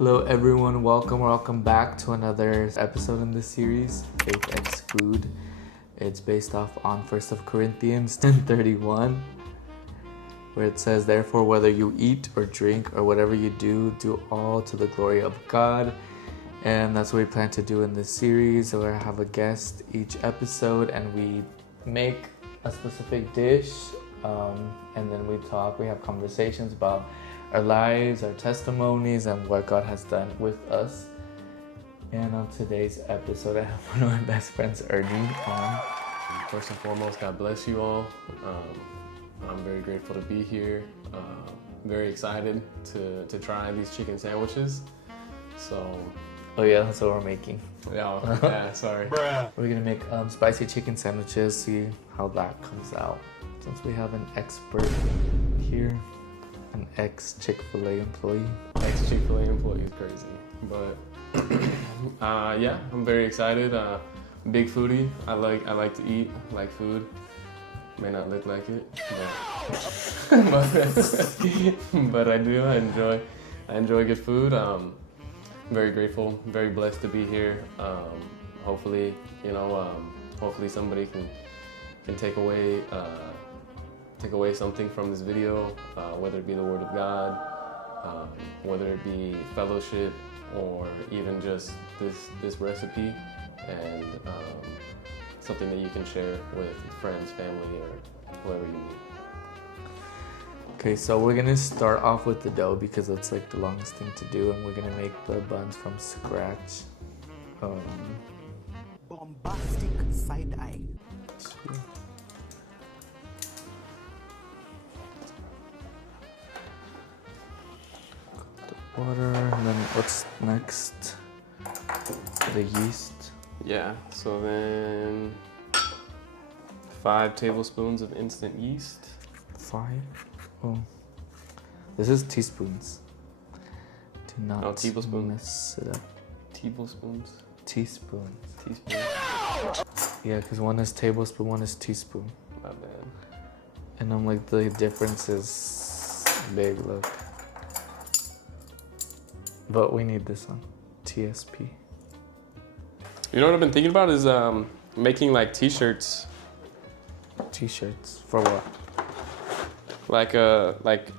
Hello everyone, welcome back to another episode in this series, Faith X Food. It's based off on 1 Corinthians 10:31, where it says, "Therefore, whether you eat or drink or whatever you do, do all to the glory of God." And that's what we plan to do in this series. So I have a guest each episode and we make a specific dish, and then we have conversations about our lives, our testimonies, and what God has done with us. And on today's episode, I have one of my best friends, Ernie, on. First and foremost, God bless you all. I'm very grateful to be here. Very excited to try these chicken sandwiches. So, Oh yeah, that's what we're making. yeah, sorry. We're gonna make spicy chicken sandwiches, see how that comes out. Since we have an expert here, an ex-Chick-fil-A employee. Ex-Chick-fil-A employee is crazy. But yeah, I'm very excited. Big foodie. I like to eat, like food. May not look like it, but I do. I enjoy good food. Very grateful, very blessed to be here. Hopefully, hopefully somebody can take away something from this video, whether it be the Word of God, whether it be fellowship, or even just this recipe, and something that you can share with friends, family, or whoever you meet. Okay, so we're gonna start off with the dough because it's like the longest thing to do, and we're gonna make the buns from scratch. Bombastic side eye. Water, and then what's next? The yeast. Yeah, so then 5 tablespoons of instant yeast. 5? Oh. This is teaspoons. Do not tablespoons. mess it up. Tablespoons. Teaspoons. Teaspoons. Yeah, because one is tablespoon, one is teaspoon. My bad. And I'm like, the difference is big, look. But we need this one. TSP. You know what I've been thinking about is making like t-shirts. T-shirts. For what? Like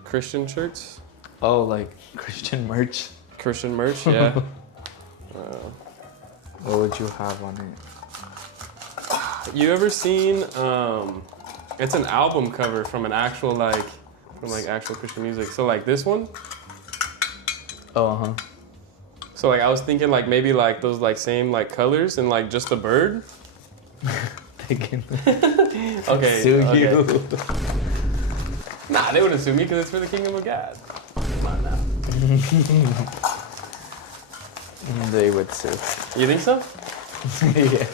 Christian shirts. Oh, like Christian merch? Christian merch, yeah. What would you have on it? You ever seen it's an album cover from actual Christian music. So like this one. Oh, uh-huh. So like I was thinking like maybe like those like same like colors and like just a bird. They can Okay. sue okay. you. Nah, they wouldn't sue me because it's for the kingdom of God. Come on now. They would sue. You think so? Yes.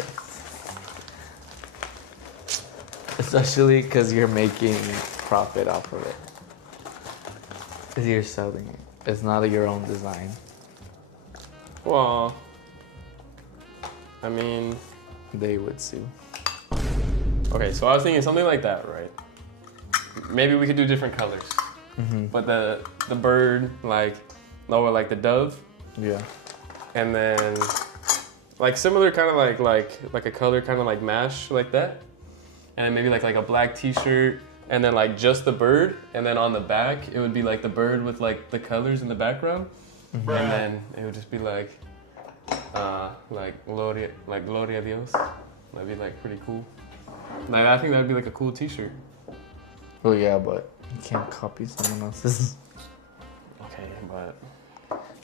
Especially because you're making profit off of it. Because you're selling it. It's not your own design. Well, I mean, They would sue. okay, so I was thinking something like that, right? Maybe we could do different colors. Mm-hmm. But the bird, like the dove, Yeah. and then like similar kind of like a color kind of like mash like that, and then maybe like a black T-shirt, and then like just the bird, and then on the back it would be like the bird with like the colors in the background, Mm-hmm. and then it would just be like Gloria Dios. That'd be like pretty cool. Like I think that'd be like a cool T-shirt. Well, yeah, but you can't copy someone else's. Okay, but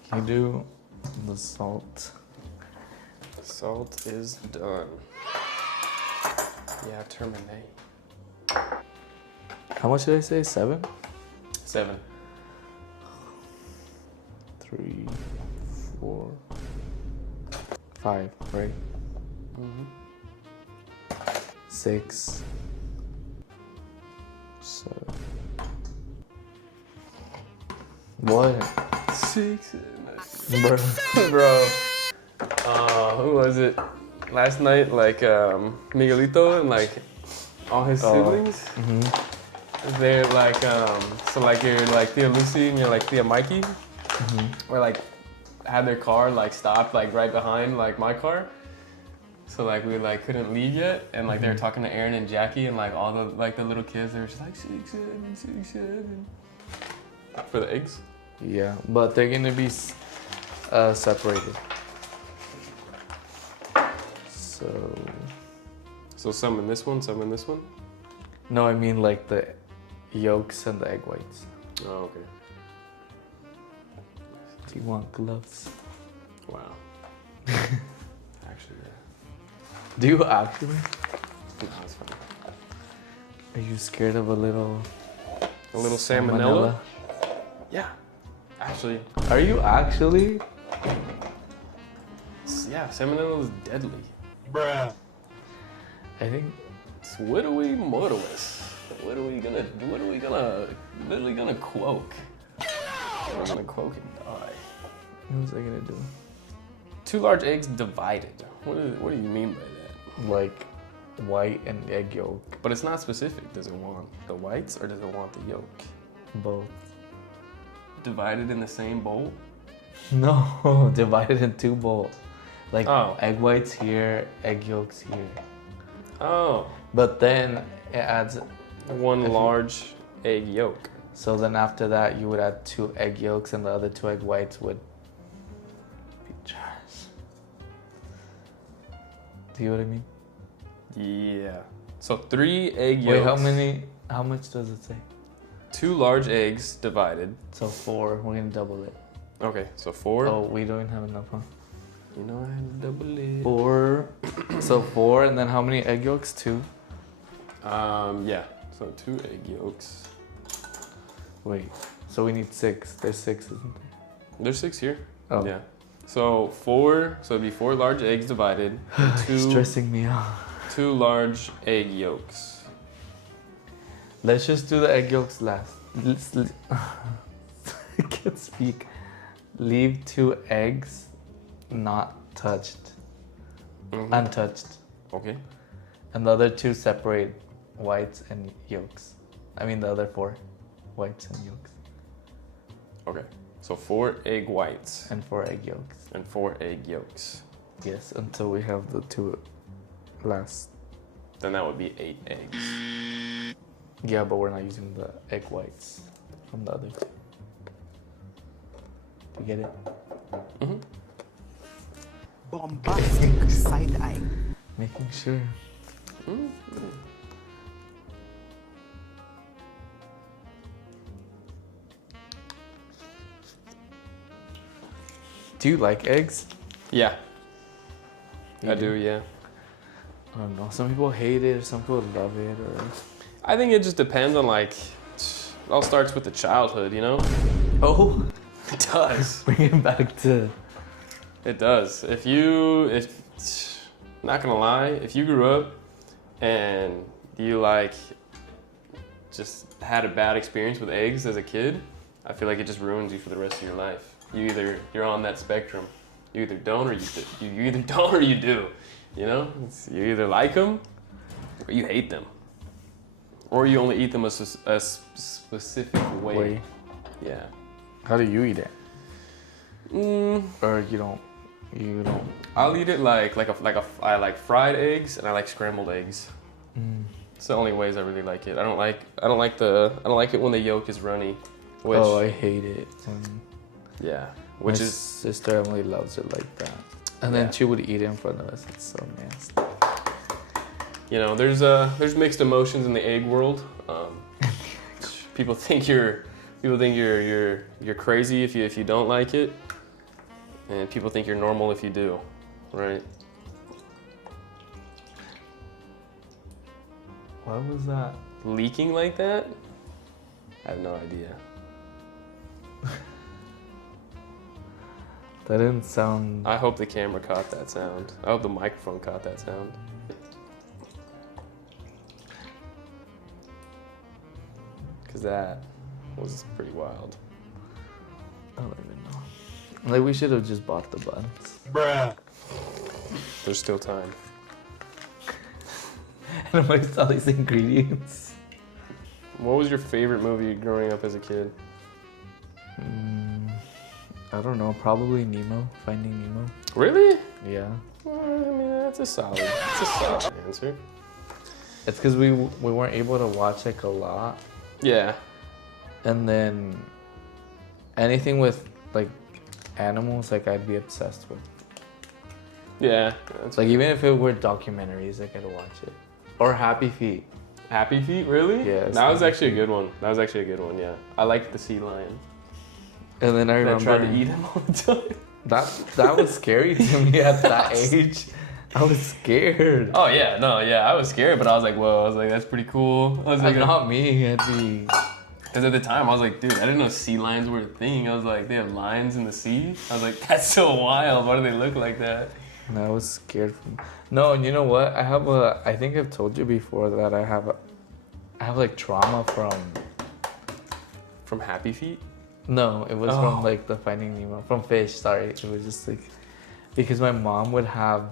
Can you do the salt? salt is done. Yeah, terminate. How much did I say? 7? 7. 3, 4, 5, right? Mm-hmm. 6, 7. What? 6. Bro. Bro. Who was it? Last night, like Miguelito and like all his siblings. Mm-hmm. They're like, so like you're like Tia Lucy and you're like Tia Mikey. Mm-hmm. Or like had their car like stopped like right behind like my car. So like we like couldn't leave yet, and like they were talking to Aaron and Jackie, and like all the like the little kids, they were just like 6, 7, 6, 7 for the eggs. Yeah, but they're gonna be separated. So some in this one, some in this one. No, I mean like the yolks and the egg whites. Oh, okay. Do you want gloves? Wow. Actually, yeah. Do you actually? No, it's fine. Are you scared of a little salmonella? Yeah. Actually. Are you actually? Yeah, salmonella is deadly. Bruh. I think. Swiddly mortalis. What are we gonna quoke? We're gonna quoke and die. What was I gonna do? 2 large eggs divided. What do you mean by that? Like white and egg yolk, But it's not specific. Does it want the whites or does it want the yolk? both. Divided in the same bowl? No, divided in 2 bowls. Like Oh. egg whites here, egg yolks here. Oh. But then it adds. One large egg yolk. So then after that, you would add 2 egg yolks, and the other 2 egg whites would be trash. Do you know what I mean? Yeah. So 3 egg yolks. Wait, how many? How much does it say? 2 large eggs divided. So 4. We're gonna double it. Okay, so 4. Oh, we don't have enough, huh? You know I had to double it. 4. So 4, and then how many egg yolks? 2. Yeah. So 2 egg yolks. Wait. So we need 6. There's 6, isn't there? There's 6 here. Oh. Yeah. So 4. So it'd be 4 large eggs divided. And Stressing me out. 2 large egg yolks. Let's just do the egg yolks last. I can't speak. Leave 2 eggs not touched, Mhm. untouched, Okay. and the other 2 separate whites and yolks. I mean the other 4 whites and yolks, Okay. So 4 egg whites and 4 egg yolks. and 4 egg yolks. Yes, until we have the 2 last. Then that would be 8 eggs. Yeah, but we're not using the egg whites from the other 2. You get it? Mm-hmm. Bombastic side eye. Making sure. Mm-hmm. Do you like eggs? Yeah. You I do, yeah. I don't know. Some people hate it, or some people love it, or. I think it just depends on like, it all starts with the childhood, you know? Oh, It does. bring it back to. It does. Not gonna lie, if you grew up and you like just had a bad experience with eggs as a kid, I feel like it just ruins you for the rest of your life. You're on that spectrum. You either don't or you do. You either don't or you do. You know, you either like them or you hate them, or you only eat them a specific way. Yeah. How do you eat it? Mm, Or you don't? You don't. I'll eat it I like fried eggs and I like scrambled eggs. It's the only ways I really like it. I don't like it when the yolk is runny. Which, Oh, I hate it. yeah. My Which is sister Emily loves it like that, and Yeah. then she would eat it in front of us. It's so nasty. you know, there's mixed emotions in the egg world. People think you're crazy if you don't like it, and people think you're normal if you do, right? What was that? Leaking like that? I have no idea. That didn't sound. I hope the camera caught that sound. I hope the microphone caught that sound. Cause that was pretty wild. I don't even know. Like we should have just bought the buns. Bruh. There's still time. And I'm like all these ingredients. What was your favorite movie growing up as a kid? I don't know. Probably Nemo. Finding Nemo. Really? Yeah. I mean, that's a solid answer. It's because we weren't able to watch like a lot, Yeah. and then anything with like animals, like I'd be obsessed with. Yeah. It's like even if it were documentaries, I gotta watch it. Or Happy Feet. Happy Feet, really? Yeah, That was Happy actually a Feet. good one. Yeah. I liked the sea lion. And then I That remember tried to eat him all the time. that was scary to me at that age. I was scared. Oh yeah, no, yeah, I was scared, but I was like, whoa, I was like, that's pretty cool. I was like, Not me. I'd be. because at the time I was like, dude, I didn't know sea lions were a thing. I was like, they have lions in the sea. I was like, that's so wild. Why do they look like that? And I was scared from. No, and you know what? I think I've told you before that I have like trauma from. From Happy Feet? No, it was Oh. from like the Finding Nemo. From fish, sorry. It was just like. Because my mom would have.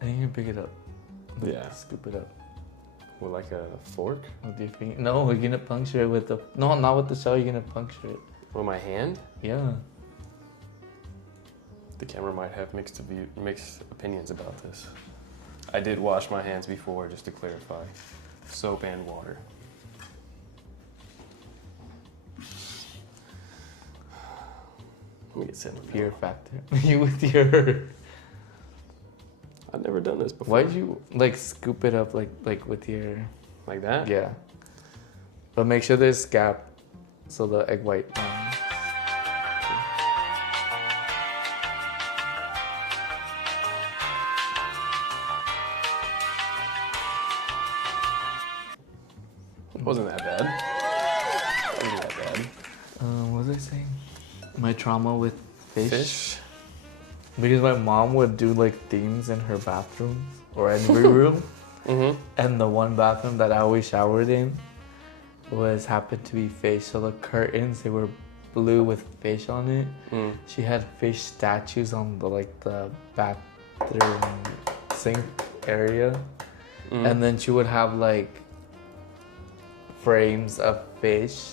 I think you can pick it up. Like, Yeah. Scoop it up. With like a fork? With your finger. No, you're gonna puncture it with the. No, not with the shell. You're gonna puncture it. With my hand? Yeah. The camera might have mixed opinions about this. I did wash my hands before, just to clarify. Soap and water. Let me get set up. Fear factor. You with your. I've never done this before. Why'd you like scoop it up like with your? Like that? Yeah. But make sure there's gap, so the egg white. It wasn't that bad. It wasn't that bad. What was I saying? My trauma with fish. Fish? Because my mom would do like themes in her bathrooms or every room, Mm-hmm. and the one bathroom that I always showered in happened to be fish. So the curtains, they were blue with fish on it. Mm. She had fish statues on the bathroom sink area, Mm. and then she would have like frames of fish,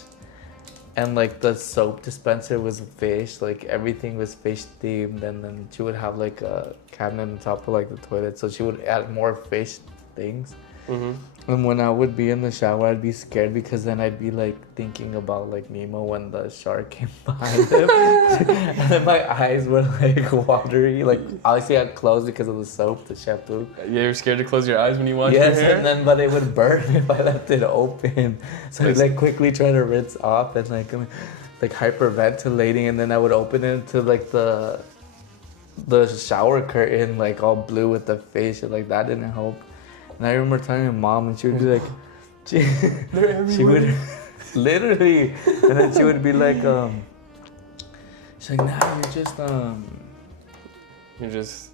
and like the soap dispenser was a fish. Like everything was fish themed, and then she would have like a cabinet on top of like the toilet, so she would add more fish things. Mm-hmm. And when I would be in the shower, I'd be scared because then I'd be like thinking about like Nemo when the shark came behind him. And then my eyes were like watery. Like obviously I'd close because of the soap, the shampoo. You ever scared to close your eyes when you wash Yes, your hair? and then but it would burn if I left it open. So I'd like quickly try to rinse off and like hyperventilating, and then I would open it to like the shower curtain like all blue with the fish, and like that didn't help. And I remember telling my mom, and she would be like, she would literally, and then she would be like, she's like, nah, You're just...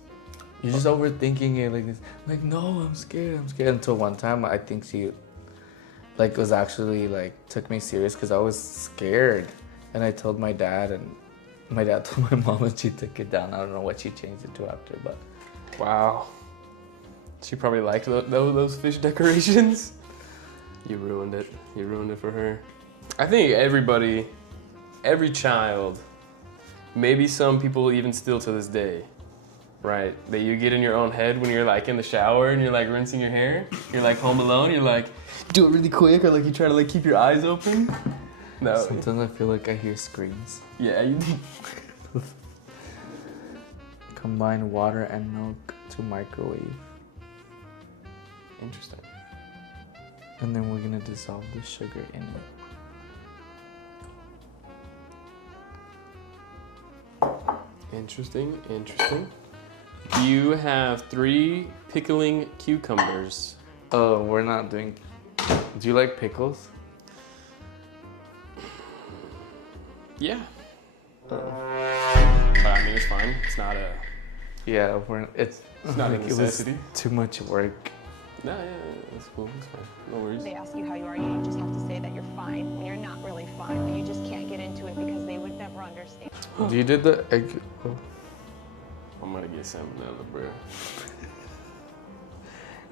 you're just overthinking it like this. I'm like, no, I'm scared. Until one time, I think she, like, was actually like took me serious because I was scared, and I told my dad, and my dad told my mom, and she took it down. I don't know what she changed it to after, but. Wow. She probably liked those fish decorations. You ruined it. You ruined it for her. I think every child, maybe some people even still to this day, right? That you get in your own head when you're like in the shower and you're like rinsing your hair. You're like home alone. You're like, do it really quick, or like you try to like keep your eyes open. No. Sometimes I feel like I hear screams. Yeah. You Combine water and milk to microwave. Interesting. And then we're gonna dissolve the sugar in it. Interesting. You have 3 pickling cucumbers. Oh, we're not doing. Do you like pickles? Yeah. But I mean, it's fine. It's not a. Yeah, it's not a it was necessity. too much work. No, yeah, that's cool. It's fine. No worries. They ask you how you are, you just have to say that you're fine when you're not really fine, but you just can't get into it because they would never understand. You did the egg. Oh. I'm gonna get salmonella, bro.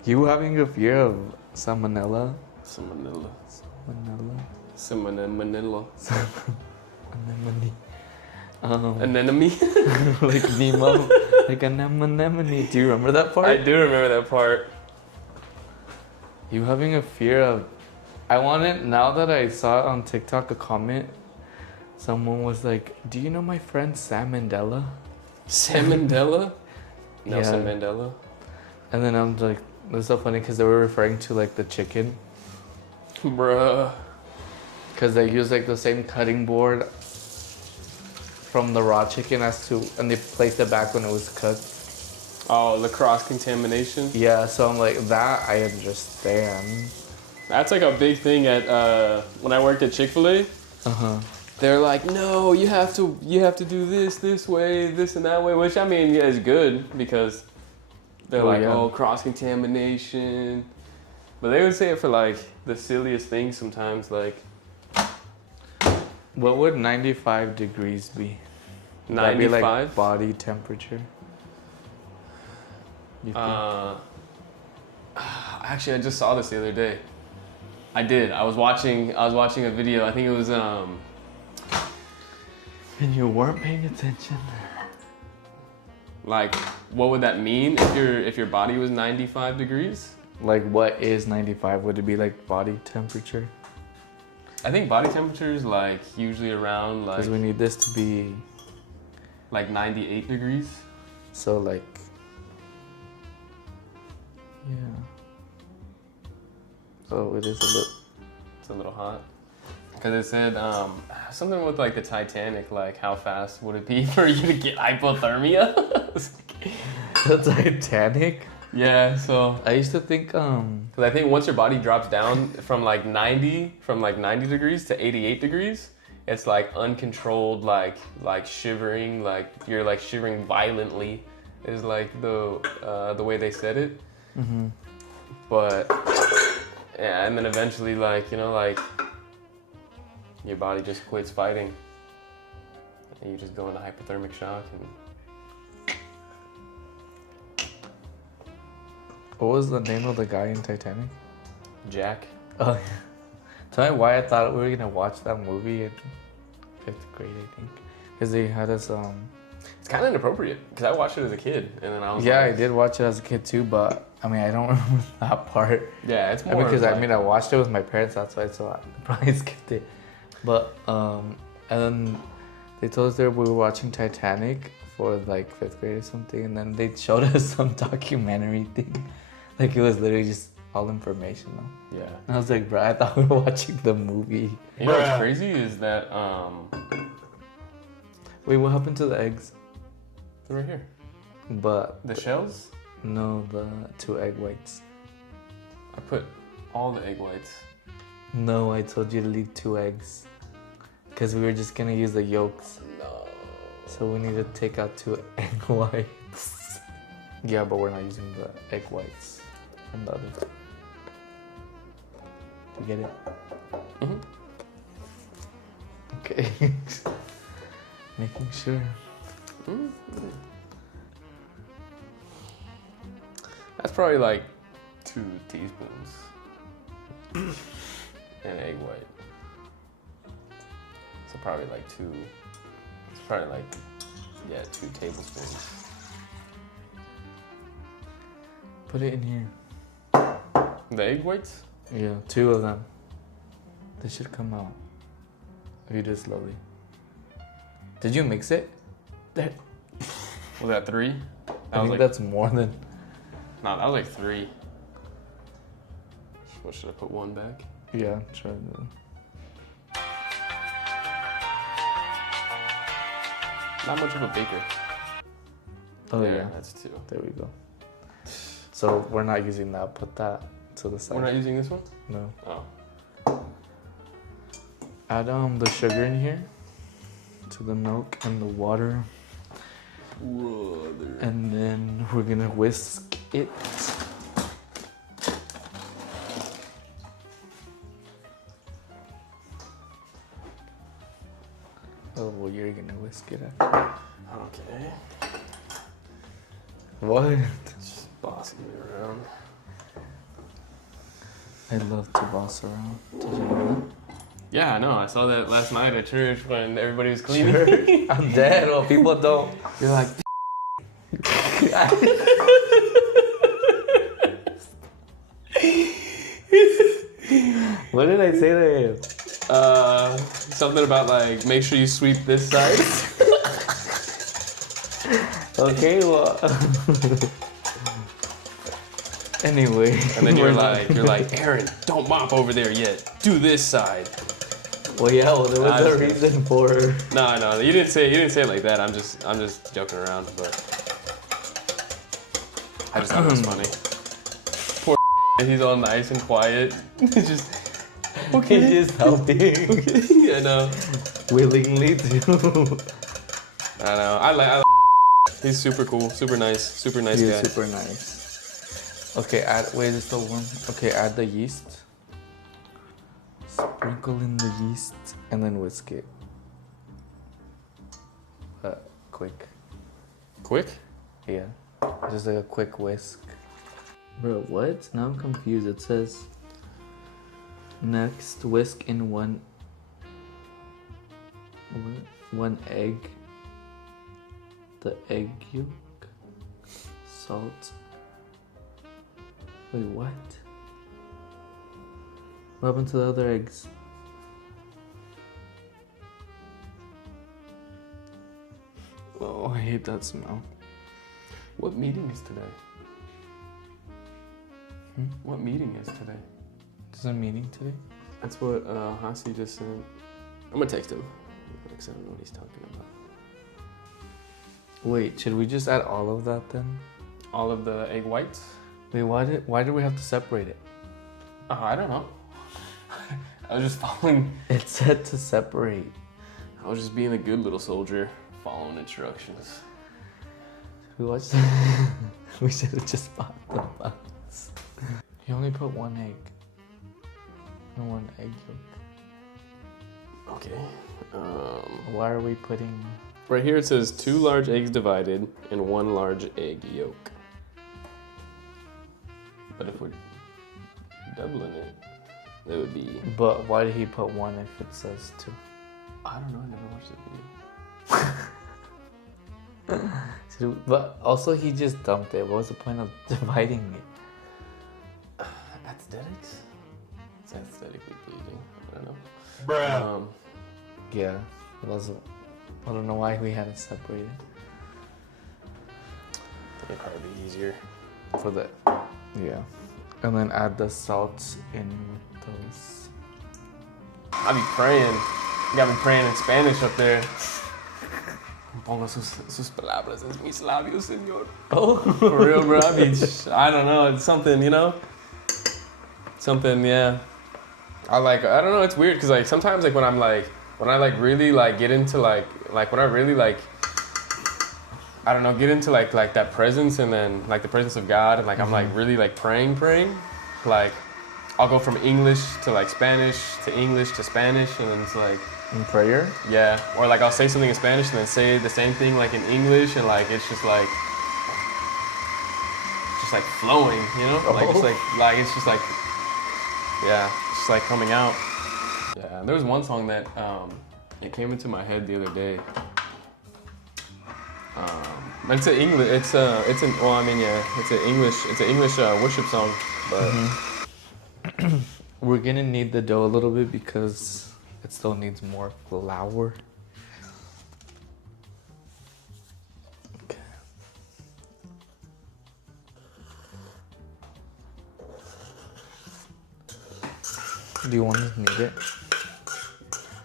You having a fear of salmonella? Salmonella. Salmonella. Some Manila. Anemone. Anemone. Like Nemo. Like anemone. Do you remember that part? I do remember that part. You having a fear of... I wanted... Now that I saw it on TikTok, a comment, someone was like, do you know my friend Sam Mandela? Sam Mandela? Nelson Yeah. Mandela? And then I'm like, it's so funny because they were referring to like the chicken. Bruh. Because they use like the same cutting board from the raw chicken and they placed it back when it was cooked. Oh, the cross-contamination? Yeah, so I'm like, that I understand. That's like a big thing at when I worked at Chick-fil-A. Uh-huh. They're like, no, you have to do this way, this and that way, which I mean is good because they're cross-contamination. But they would say it for like the silliest things sometimes, like What would 95 degrees be? Would that be 95. like body temperature? You think? Actually, I just saw this the other day. I did. I was watching a video. I think it was And you weren't paying attention. like, what would that mean if your body was 95 degrees? Like, what is 95? Would it be like body temperature? I think body temperature is like usually around like Because we need this to be 98 degrees. so like, yeah. So it is a little. It's a little hot. Because it said something with like the Titanic, like how fast would it be for you to get hypothermia? The Titanic. Yeah, so I used to think because I think once your body drops down from like 90 degrees to 88 degrees, it's like uncontrolled like shivering, like you're like shivering violently is like the way they said it. Mm-hmm. But yeah, and then eventually like, you know, like your body just quits fighting and you just go into hypothermic shock. And What was the name of the guy in Titanic? Jack. Oh, yeah. Tell me why I thought we were gonna watch that movie in 5th grade, I think. Because they had us, It's kind of inappropriate because I watched it as a kid and then I was yeah, like, I did watch it as a kid too, but I mean, I don't remember that part. yeah, it's more Because like, I watched it with my parents, that's why, so I probably skipped it. But, and then they told us that we were watching Titanic for like 5th grade or something, and then they showed us some documentary thing. Like it was literally just all informational. yeah. And I was like, bro, I thought we were watching the movie. You know what's crazy is that Wait, what happened to the eggs? they're right here. But The shells, no, the 2 egg whites. I put all the egg whites. No, I told you to leave 2 eggs. Because we were just gonna use the yolks. No. So we need to take out 2 egg whites. Yeah, but we're not using the egg whites from the other. You get it? Mm-hmm. Okay. Making sure. Mm-hmm. That's probably like 2 teaspoons. And egg white. So probably like 2. It's probably like 2 tablespoons. Put it in here. The egg whites? Yeah, 2 of them. They should come out. If you do it slowly. Did you mix it? Was that 3? I think that's more than. No, that was like 3. What, should I put 1 back? Yeah, try to. Not much of a baker. Oh yeah, That's 2. there we go. So we're not using that. Put that to the side. We're not using this one? No. Oh. Add the sugar in here to the milk and the water, Brother. and then we're gonna whisk it. Oh well, you're gonna whisk it after. Okay. What? Just bossing me around. I love to boss around. Did you know Yeah, I know. I saw that last night at church when everybody was cleaning. Sure. I'm dead. Well, people don't. You're like, What did I say to him? something about like, make sure you sweep this side. Okay, well. Anyway. And then you're like, Aaron, don't mop over there yet. Do this side. Well, yeah. Well, there was a reason for. No, you didn't say it like that. I'm just joking around, but I just thought it was funny. Poor he's all nice and quiet. He's just okay. He's just helping. Okay. I know. Willingly too. I know. I like. He's super cool, super nice guy. He's super nice. Okay, wait, it's still warm. Okay, add the yeast. Sprinkle in the yeast and then whisk it. Quick. Quick? Yeah. Just like a quick whisk. Bro, what? Now I'm confused. It says next whisk in one egg. The egg yolk. Salt. Wait, what? What happened to the other eggs? Oh, I hate that smell. What meeting is today? What meeting is today? There's a meeting today? That's what Hasi just sent. I'm gonna text him because I don't know what he's talking about. Wait, should we just add all of that then? All of the egg whites? Wait, why did we have to separate it? I don't know. I was just following. It said to separate. I was just being a good little soldier, following instructions. We watched. We should have just bought the box. You only put one egg. And one egg yolk. Okay. Why are we putting? Right here it says 2 large eggs divided and 1 large egg yolk. But if we're doubling it, that would be. But why did he put one if it says 2? I don't know. I never watched the video. But also he just dumped it. What was the point of dividing it? Aesthetics? It's aesthetically pleasing. I don't know. Bruh. Yeah, it wasn't. I don't know why we had it separated. It'd probably be easier. For the, yeah. And then add the salt in with those. I be praying. You got me praying in Spanish up there. Ponga sus palabras en mis labios, Señor. Oh. For real, bro. I don't know. It's something, you know? Something, yeah. I don't know. It's weird because like sometimes like when I really like get into like when I really like, I don't know, get into like that presence and then like the presence of God and like I'm like really like praying. Like I'll go from English to like Spanish to English to Spanish and then it's like. In prayer? Yeah, or like I'll say something in Spanish and then say the same thing like in English and like it's just like flowing, you know? Like it's like it's just like, yeah, it's just like coming out. Yeah, there was one song that it came into my head the other day. It's an English. It's an English worship song, but We're gonna need the dough a little bit because it still needs more flour. Okay. Do you want to knead it?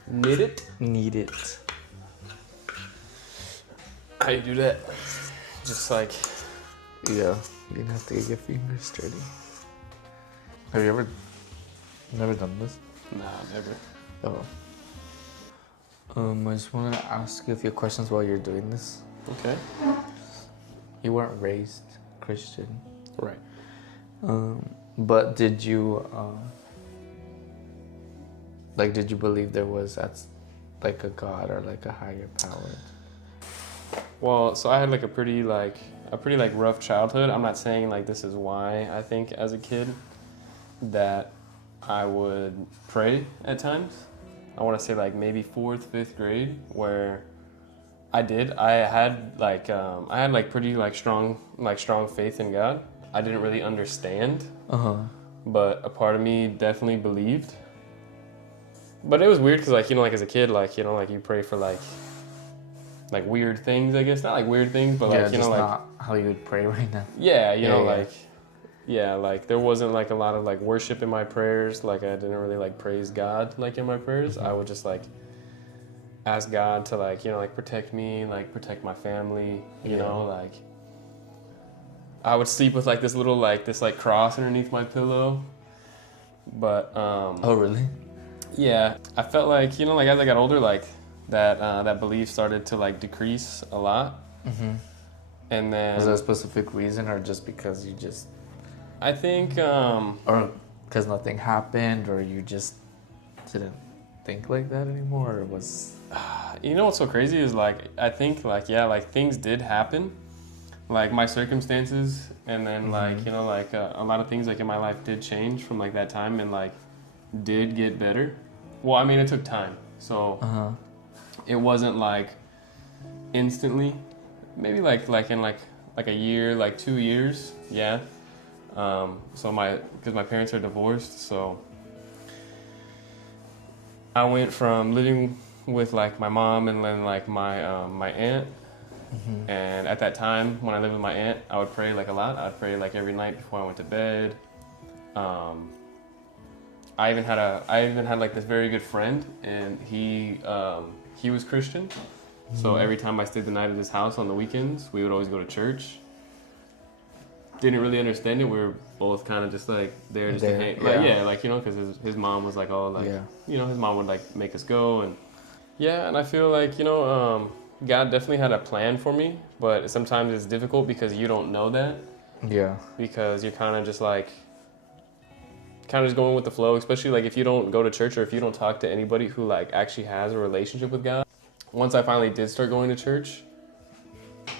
knit it. Knead it. How you do that? Just like Yeah, you're gonna have to get your fingers dirty. Have you never done this? nah, never. Oh. I just wanted to ask you a few questions while you're doing this. Okay. You weren't raised Christian. Right. But did you did you believe there was like a God or like a higher power? Well, so I had like a pretty rough childhood. I'm not saying like this is why I think as a kid that I would pray at times. I want to say like maybe 4th, 5th grade, where I had pretty like strong faith in God. I didn't really understand, but a part of me definitely believed. But it was weird because like, you know, like as a kid, like, you know, like you pray for like weird things, I guess. Not like weird things, but like, you know, like not how you would pray right now. yeah, you know, yeah. like yeah, like there wasn't like a lot of like worship in my prayers. Like I didn't really like praise God like in my prayers. I would just like ask God to like, you know, like protect me, like protect my family, you know, like I would sleep with like this little like cross underneath my pillow. But Oh, really? yeah, I felt like, you know, like as I got older, like that belief started to like decrease a lot. And then Was there a specific reason, or just because you just, I think or because nothing happened, or you just didn't think like that anymore, or was? you know what's so crazy is like I think like yeah, like things did happen, like my circumstances, and then like, you know, like a lot of things like in my life did change from like that time and like did get better. Well, I mean, it took time, so it wasn't like instantly. Maybe like in like a year, like 2 years, yeah. So because my parents are divorced, so I went from living with like my mom and then like my my aunt. And at that time, when I lived with my aunt, I would pray like a lot. I'd pray like every night before I went to bed. I even had like this very good friend, and he was Christian. So every time I stayed the night at his house on the weekends, we would always go to church. Didn't really understand it. We were both kind of just like there just to hang. Like, yeah, like, you know, because his mom was like all like, you know, his mom would like make us go. And yeah, and I feel like, you know, God definitely had a plan for me, but sometimes it's difficult because you don't know that. Yeah. Because you're kind of just like, kind of just going with the flow, especially like if you don't go to church or if you don't talk to anybody who like actually has a relationship with God. Once I finally did start going to church,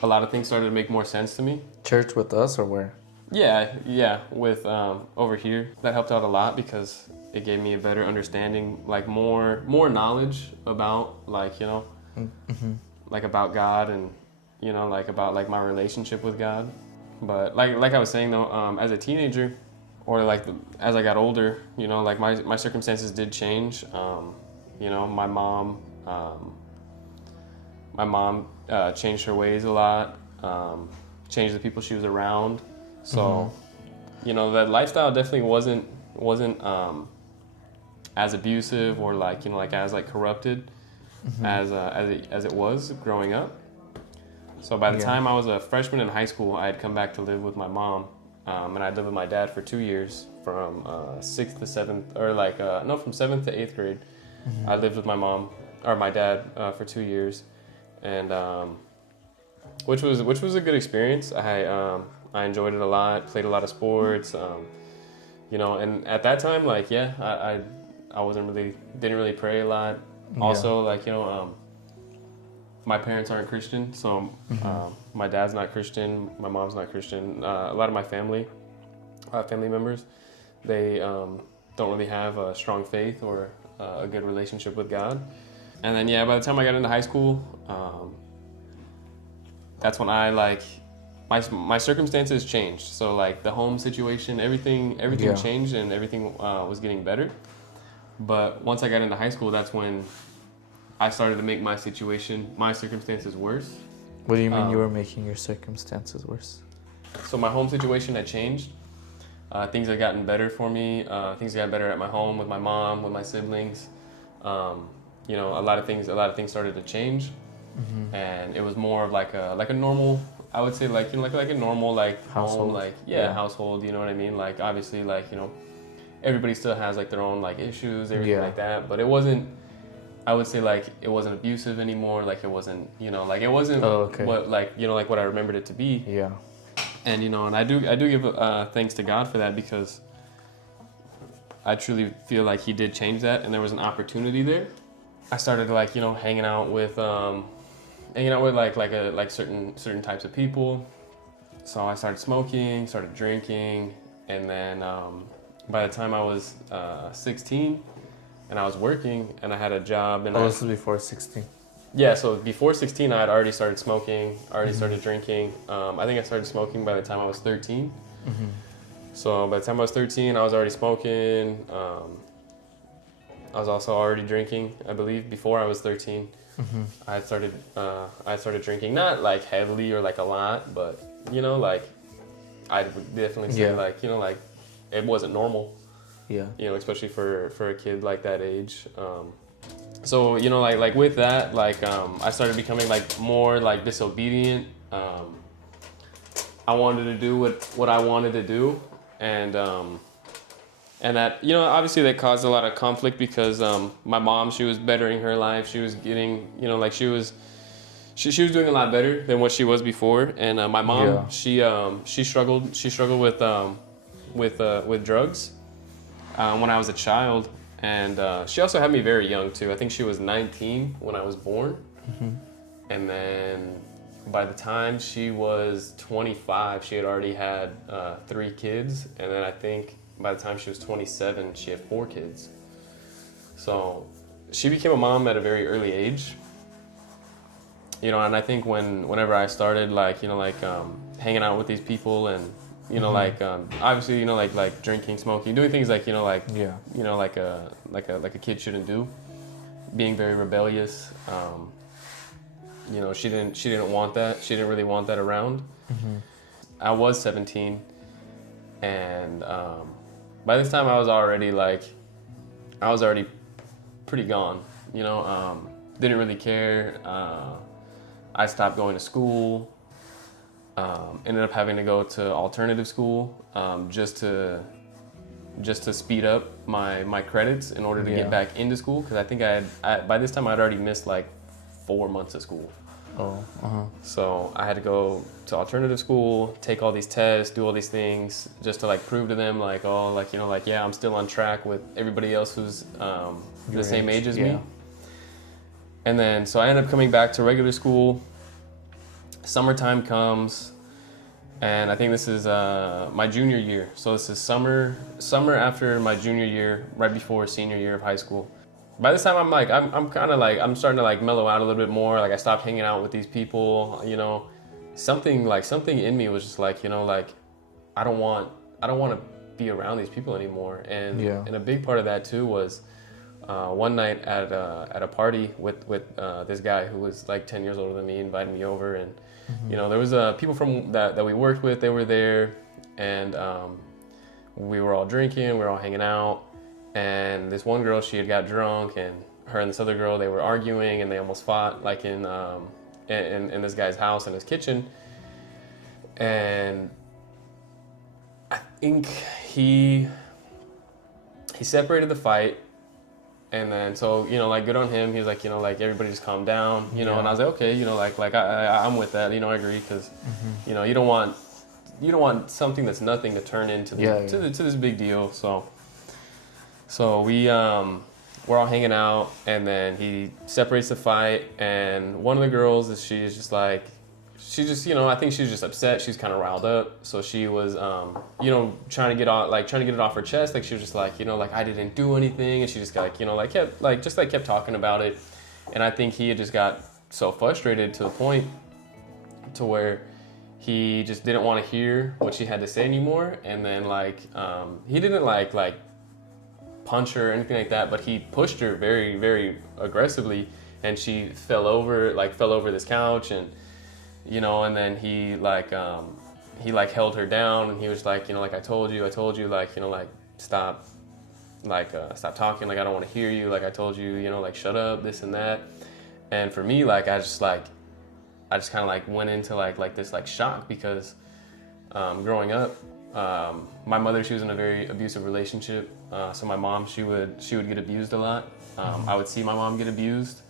a lot of things started to make more sense to me. Church with us, or where? Yeah, with over here. That helped out a lot because it gave me a better understanding, like more knowledge about like, you know, like about God and, you know, like about like my relationship with God. But like I was saying though, as a teenager, or like as I got older, you know, like my circumstances did change. You know, my mom changed her ways a lot, changed the people she was around. So, you know, that lifestyle definitely wasn't as abusive or like, you know, like as like corrupted as it was growing up. So by the time I was a freshman in high school, I had come back to live with my mom, and I lived with my dad for 2 years, from 6th to 7th, or like from 7th to 8th grade. I lived with my mom or my dad for 2 years, and which was a good experience. I enjoyed it a lot. Played a lot of sports, you know. And at that time, like I didn't really pray a lot. Also, like, you know, my parents aren't Christian, so my dad's not Christian, my mom's not Christian. A lot of my family members, they don't really have a strong faith or a good relationship with God. And then by the time I got into high school, that's when I like my circumstances changed. So like the home situation, everything changed and everything was getting better. But once I got into high school, that's when I started to make my circumstances worse. What do you mean you were making your circumstances worse? So my home situation had changed. Things had gotten better for me. Things got better at my home with my mom, with my siblings. You know, a lot of things started to change, and it was more of like a normal. I would say like, you know, like a normal like household. Home, like household. You know what I mean? Like obviously, like, you know, everybody still has like their own like issues, everything like that. But it wasn't. I would say like it wasn't abusive anymore. Like it wasn't, you know, like it wasn't what like, you know, like what I remembered it to be. Yeah. And you know, and I do give thanks to God for that, because I truly feel like He did change that, and there was an opportunity there. I started like, you know, hanging out with like certain types of people. So I started smoking, started drinking, and then by the time I was 16, and I was working, and I had a job. And Oh, this was before 16. yeah, so before 16, I had already started smoking, already started drinking. I think I started smoking by the time I was 13. So by the time I was 13, I was already smoking. I was also already drinking, I believe, before I was 13. I started drinking, not like heavily or like a lot, but you know, like I would definitely say like, you know, like it wasn't normal. Yeah. You know, especially for a kid like that age. So you know, like with that, like I started becoming like more like disobedient. I wanted to do what I wanted to do, and that, you know, obviously that caused a lot of conflict because my mom, she was bettering her life. She was getting, you know, like she was doing a lot better than what she was before. And my mom, she struggled with drugs when I was a child, and she also had me very young too. I think she was 19 when I was born, and then by the time she was 25, she had already had 3 kids, and then I think by the time she was 27, she had 4 kids. So she became a mom at a very early age. You know, and I think whenever I started, like, you know, like hanging out with these people, and you know, like obviously, you know, like drinking, smoking, doing things like, you know, like you know, like a kid shouldn't do, being very rebellious. You know, she didn't want that. She didn't really want that around. I was 17, and by this time I was already pretty gone. You know, didn't really care. I stopped going to school. Ended up having to go to alternative school just to speed up my credits in order to get back into school, because I think by this time I'd already missed like 4 months of school. So I had to go to alternative school, take all these tests, do all these things just to like prove to them like, oh, like, you know, like, yeah, I'm still on track with everybody else who's the same age as me. And then so I ended up coming back to regular school. Summertime comes, and I think this is my junior year. So this is summer after my junior year, right before senior year of high school. By this time, I'm kind of like, I'm starting to like mellow out a little bit more. Like I stopped hanging out with these people. You know, something in me was just like, you know, like I don't want to be around these people anymore. And a big part of that too was one night at a party with this guy who was like 10 years older than me, invited me over, and you know, there was people from that we worked with. They were there, and we were all drinking. We were all hanging out. And this one girl, she had got drunk, and her and this other girl, they were arguing, and they almost fought, like in this guy's house, in his kitchen. And I think he separated the fight, and then so, you know, like, good on him. He was like, you know, like, everybody just calm down, you know. And I was like, okay, you know, like I'm with that, you know, I agree, because you know, you don't want something that's nothing to turn into to this big deal. So we're all hanging out, and then he separates the fight, and one of the girls, she's just, you know, I think she's just upset. She's kind of riled up. So she was, you know, trying to get it off her chest. Like, she was just like, you know, like, I didn't do anything. And she just got, like, you know, like, kept talking about it. And I think he had just got so frustrated to the point to where he just didn't want to hear what she had to say anymore. And then, like, he didn't like punch her or anything like that, but he pushed her very, very aggressively, and she fell over this couch, and you know, and then he held her down, and he was like, you know, like, I told you, like, you know, like, stop talking, like, I don't want to hear you, like, I told you, you know, like, shut up, this and that. And for me, like, I just kind of like went into like this like shock, because growing up, my mother, she was in a very abusive relationship. So my mom, she would get abused a lot. I would see my mom get abused.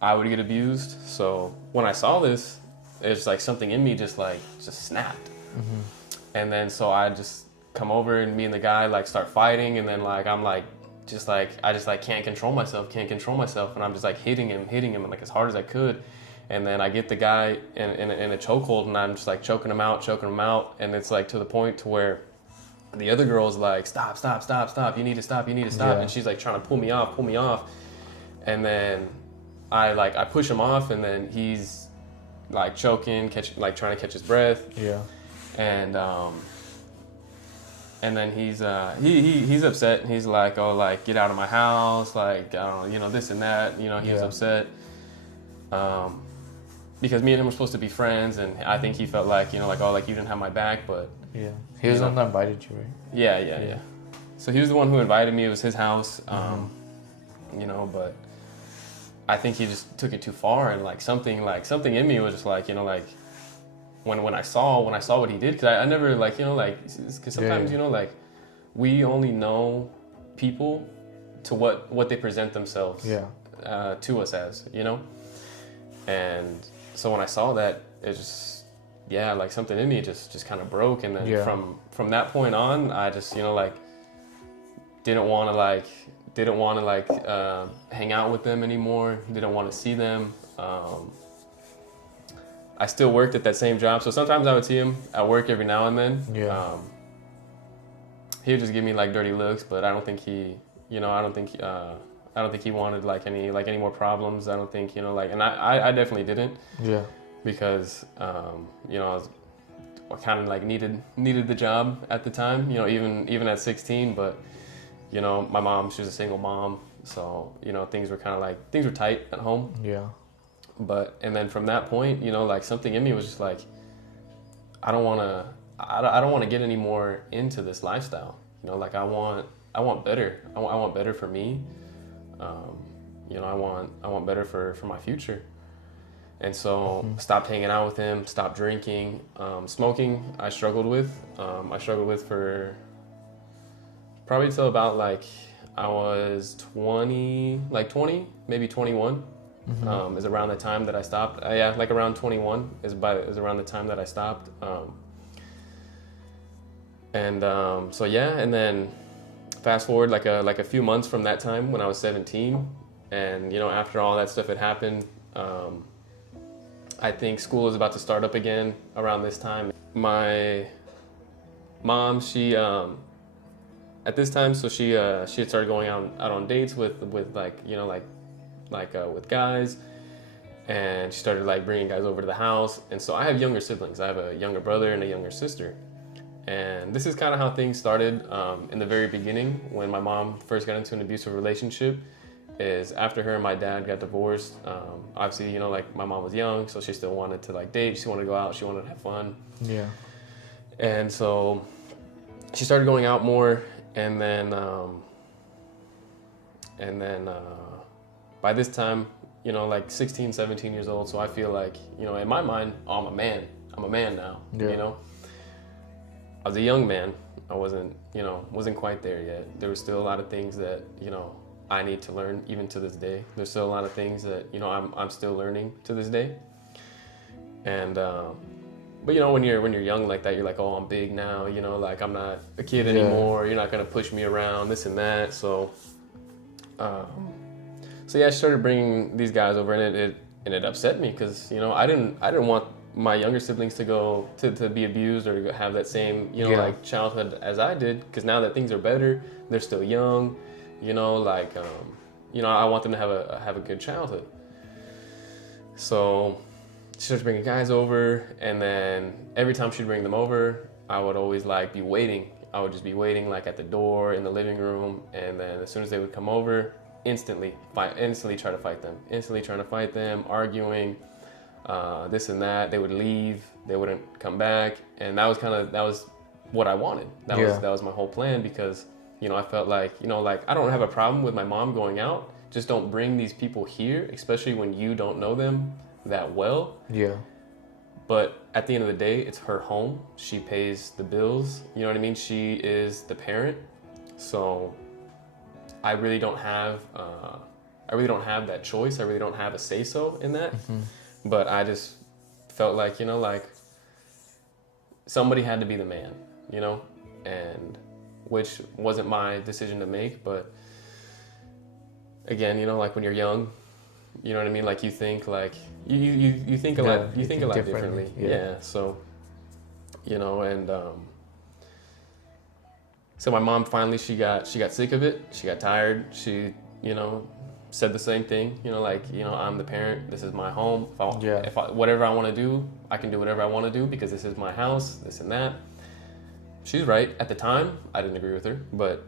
I would get abused. So when I saw this, it's like something in me just snapped. And then so I just come over, and me and the guy like start fighting, and then like I'm like I just can't control myself, and I'm just like hitting him like as hard as I could. And then I get the guy in a chokehold, and I'm just like choking him out, and it's like to the point to where the other girl's like, stop, you need to stop, Yeah. and she's like trying to pull me off, and then I push him off, and then he's like choking, trying to catch his breath, Yeah. and then he's upset, and he's like, oh, like, get out of my house, like, I don't know, you know, this and that, you know, he was Yeah. upset, because me and him were supposed to be friends, and I think he felt like, you know, like, oh, like, you didn't have my back, but Yeah. He was the You one that invited you, right? yeah. So he was the one who invited me. It was his house, you know, but I think he just took it too far, and like something in me was just like, you know, like when I saw what he did, because I never, like, you know, like, because sometimes, Yeah. you know, like, we only know people to what they present themselves Yeah. to us as, you know, and so when I saw that, it just, yeah, like something in me just kind of broke, and then Yeah. from that point on, I just, you know, like didn't want to hang out with them anymore, didn't want to see them. I still worked at that same job, so sometimes I would see him at work every now and then. Yeah. He would just give me like dirty looks, but I don't think he, you know, I don't think he wanted like any more problems. I don't think, you know, like, and I definitely didn't, Yeah. because you know, I kind of like needed the job at the time, you know, even at 16. But you know, my mom, she was a single mom, so, you know, things were tight at home. Yeah. But, and then from that point, you know, like something in me was just like, I don't want to get any more into this lifestyle. You know, like I want better. I want better for me. You know, I want better for my future. And so stopped hanging out with him, stopped drinking. Smoking, I struggled with for probably till about like I was 20, maybe 21. Is around the time that I stopped. Yeah, like around 21 is around the time that I stopped. So yeah, and then fast forward like a few months from that time when I was 17, and you know, after all that stuff had happened, I think school was about to start up again around this time. My mom, she at this time, so she had started going out on dates with like, you know, like with guys, and she started like bringing guys over to the house. And so I have younger siblings. I have a younger brother and a younger sister. And this is kind of how things started in the very beginning when my mom first got into an abusive relationship. Is after her and my dad got divorced. Obviously, you know, like my mom was young, so she still wanted to like date. She wanted to go out. She wanted to have fun. Yeah. And so she started going out more, and then by this time, you know, like 16, 17 years old. So I feel like, you know, in my mind, oh, I'm a man now. Yeah. You know, I was a young man. I wasn't quite there yet. There were still a lot of things that, you know, I need to learn even to this day. There's still a lot of things that, you know, I'm still learning to this day. And but you know, when you're young like that, you're like, oh, I'm big now, you know, like I'm not a kid anymore. You're not gonna push me around, this and that. So yeah, I started bringing these guys over, and it upset me, because, you know, I didn't want my younger siblings to go to be abused or to have that same, you know, like childhood as I did, because now that things are better, they're still young, you know, like you know, I want them to have a good childhood. So she starts bringing guys over, and then every time she'd bring them over, I would always like be waiting. I would just be waiting like at the door in the living room, and then as soon as they would come over, instantly trying to fight them, arguing, this and that. They would leave, they wouldn't come back, and that was what I wanted. That was my whole plan, because, you know, I felt like, you know, like I don't have a problem with my mom going out, just don't bring these people here, especially when you don't know them that well. Yeah. But at the end of the day, it's her home. She pays the bills. You know what I mean? She is the parent. So I really don't have that choice. I really don't have a say-so in that. But I just felt like, you know, like somebody had to be the man, you know, and which wasn't my decision to make. But again, you know, like when you're young, you know what I mean? Like you think like you think a lot differently. Yeah. So, you know, and So my mom finally, she got sick of it. She got tired. She, you know, said the same thing, you know, like, you know, I'm the parent. This is my home. Whatever I want to do, I can do whatever I want to do because this is my house, this and that. She's right. At the time, I didn't agree with her, but,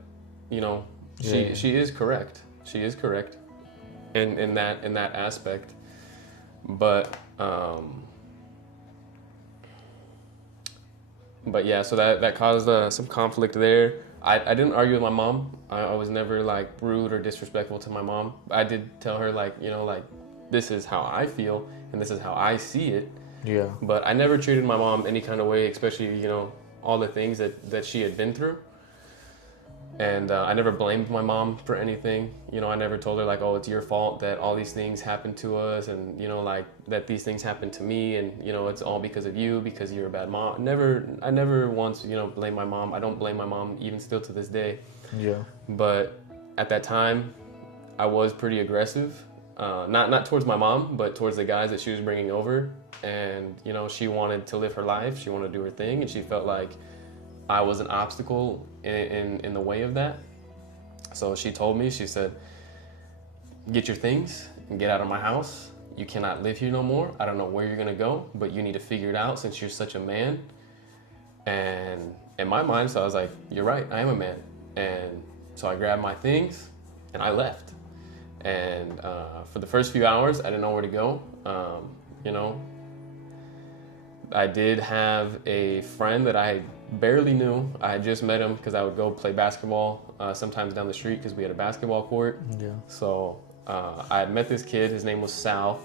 you know, she is correct. She is correct in that aspect. But yeah, so that caused some conflict there. I didn't argue with my mom. I was never like rude or disrespectful to my mom. I did tell her like, you know, like this is how I feel and this is how I see it. Yeah. But I never treated my mom any kind of way, especially, you know, all the things that she had been through. And I never blamed my mom for anything. You know, I never told her like, oh, it's your fault that all these things happened to us, and you know, like that these things happened to me, and you know, it's all because of you because you're a bad mom. I never once, you know, blamed my mom. I don't blame my mom even still to this day. Yeah. But at that time, I was pretty aggressive, not towards my mom, but towards the guys that she was bringing over. And you know, she wanted to live her life. She wanted to do her thing, and she felt like I was an obstacle in the way of that. So she told me, she said, get your things and get out of my house. You cannot live here no more. I don't know where you're gonna go, but you need to figure it out since you're such a man. And in my mind, so I was like, you're right, I am a man. And so I grabbed my things and I left. And for the first few hours, I didn't know where to go. You know, I did have a friend that I barely knew. I had just met him because I would go play basketball sometimes down the street because we had a basketball court. Yeah. So I had met this kid. His name was Sal,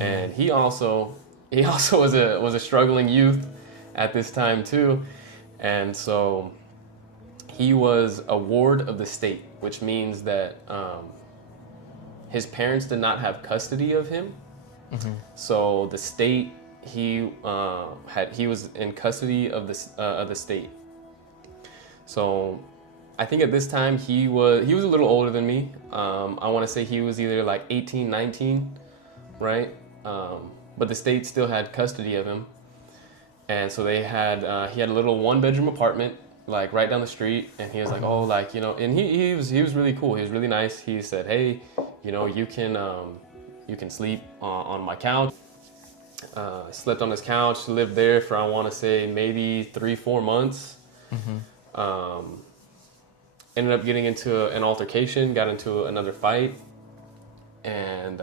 and he also was a struggling youth at this time too, and so he was a ward of the state, which means that his parents did not have custody of him. So the state. He was in custody of the state. So I think at this time he was a little older than me. I want to say he was either like 18, 19, right? But the state still had custody of him. And so he had a little 1-bedroom apartment like right down the street, and he was like, oh, like, you know, and he was really cool. He was really nice. He said, hey, you know, you can sleep on my couch. Slept on his couch, lived there for, I want to say, maybe 3-4 months. Ended up getting into an altercation, got into another fight, and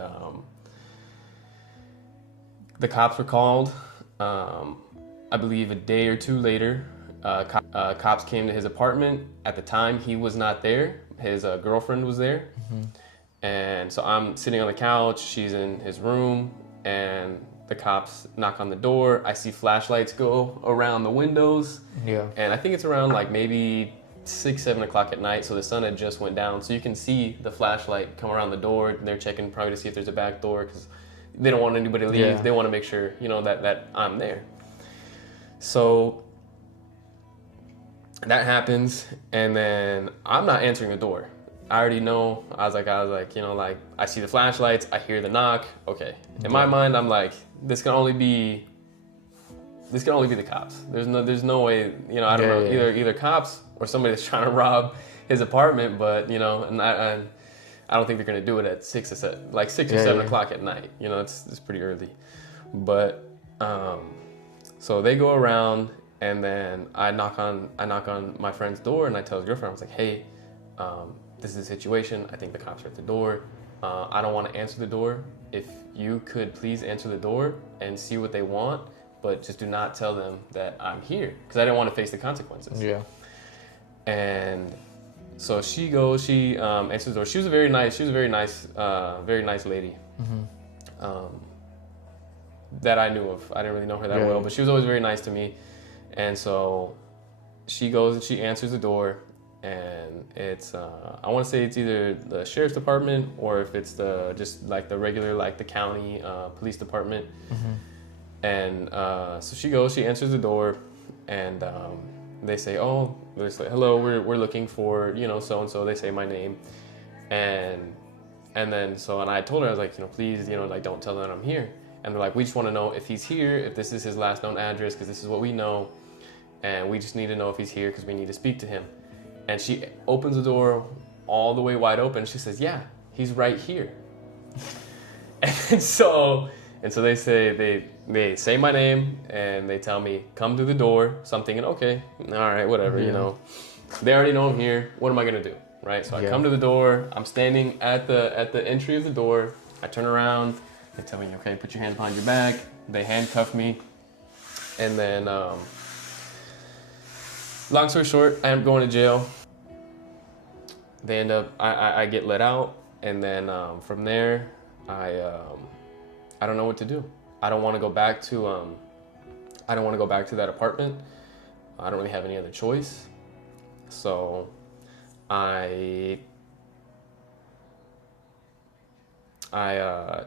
the cops were called. I believe a day or two later, cops came to his apartment. At the time, he was not there. His girlfriend was there. And so I'm sitting on the couch, she's in his room, and the cops knock on the door. I see flashlights go around the windows. Yeah. And I think it's around like maybe 6-7 o'clock at night. So the sun had just went down. So you can see the flashlight come around the door. They're checking probably to see if there's a back door because they don't want anybody to leave. Yeah. They want to make sure, you know, that I'm there. So that happens. And then I'm not answering the door. I already know. I was like, you know, like I see the flashlights, I hear the knock. Okay. In my mind, I'm like, this can only be the cops. There's no way, you know, I don't know, either cops or somebody that's trying to rob his apartment, but you know, and I don't think they're gonna do it at 6 or 7 o'clock at night. You know, it's pretty early. But so they go around, and then I knock on my friend's door, and I tell his girlfriend, I was like, hey, this is the situation. I think the cops are at the door. I don't want to answer the door. If you could please answer the door and see what they want, but just do not tell them that I'm here, because I didn't want to face the consequences. Yeah. And so she goes, she answers the door. She was a very nice lady. That I knew of. I didn't really know her that well, but she was always very nice to me. And so she goes and she answers the door, and it's I want to say it's either the sheriff's department or if it's just like the regular, like the county police department. And so she goes, she answers the door, and they say, oh, they say, hello, we're looking for, you know, so and so. They say my name, and then and I told her, I was like, you know, please, you know, like don't tell them I'm here. And they're like, we just want to know if he's here, if this is his last known address, because this is what we know, and we just need to know if he's here because we need to speak to him. And she opens the door all the way wide open. She says, yeah, he's right here. And so they say my name and they tell me, come through the door. So I'm thinking, okay, all right, whatever, you know. They already know I'm here. What am I gonna do, right? So I come to the door. I'm standing at the entry of the door. I turn around. They tell me, okay, put your hands behind your back. They handcuff me, and then, long story short, I end up going to jail. They end up, I get let out, and then from there, I don't know what to do. I don't want to go back to that apartment. I don't really have any other choice. So I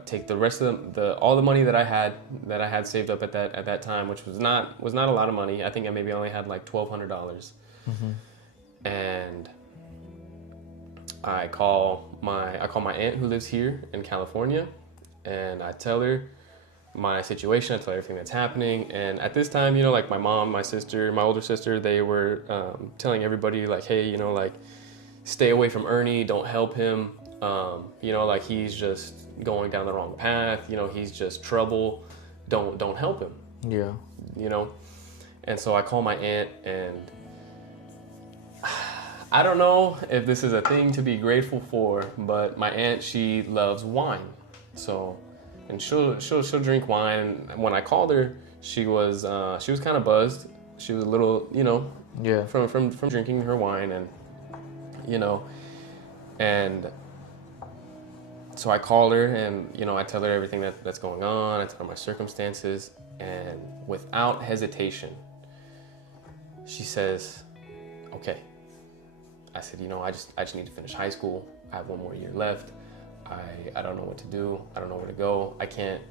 take the rest of all the money that I had saved up at that time, which was not a lot of money. I think I maybe only had like $1,200, and I call my aunt who lives here in California, and I tell her my situation. I tell her everything that's happening. And at this time, you know, like my mom, my sister, my older sister, they were telling everybody like, hey, you know, like stay away from Ernie, don't help him. You know, like he's just going down the wrong path. You know, he's just trouble. Don't help him. Yeah. You know, and so I call my aunt, and I don't know if this is a thing to be grateful for, but my aunt, she loves wine. So, and she'll drink wine. And when I called her, she was kind of buzzed. She was a little, you know, from drinking her wine, and you know, and so I called her, and you know, I tell her everything that's going on. I tell her my circumstances, and without hesitation, she says, "Okay." I said, you know, I just need to finish high school. I have one more year left. I don't know what to do. I don't know where to go. I can't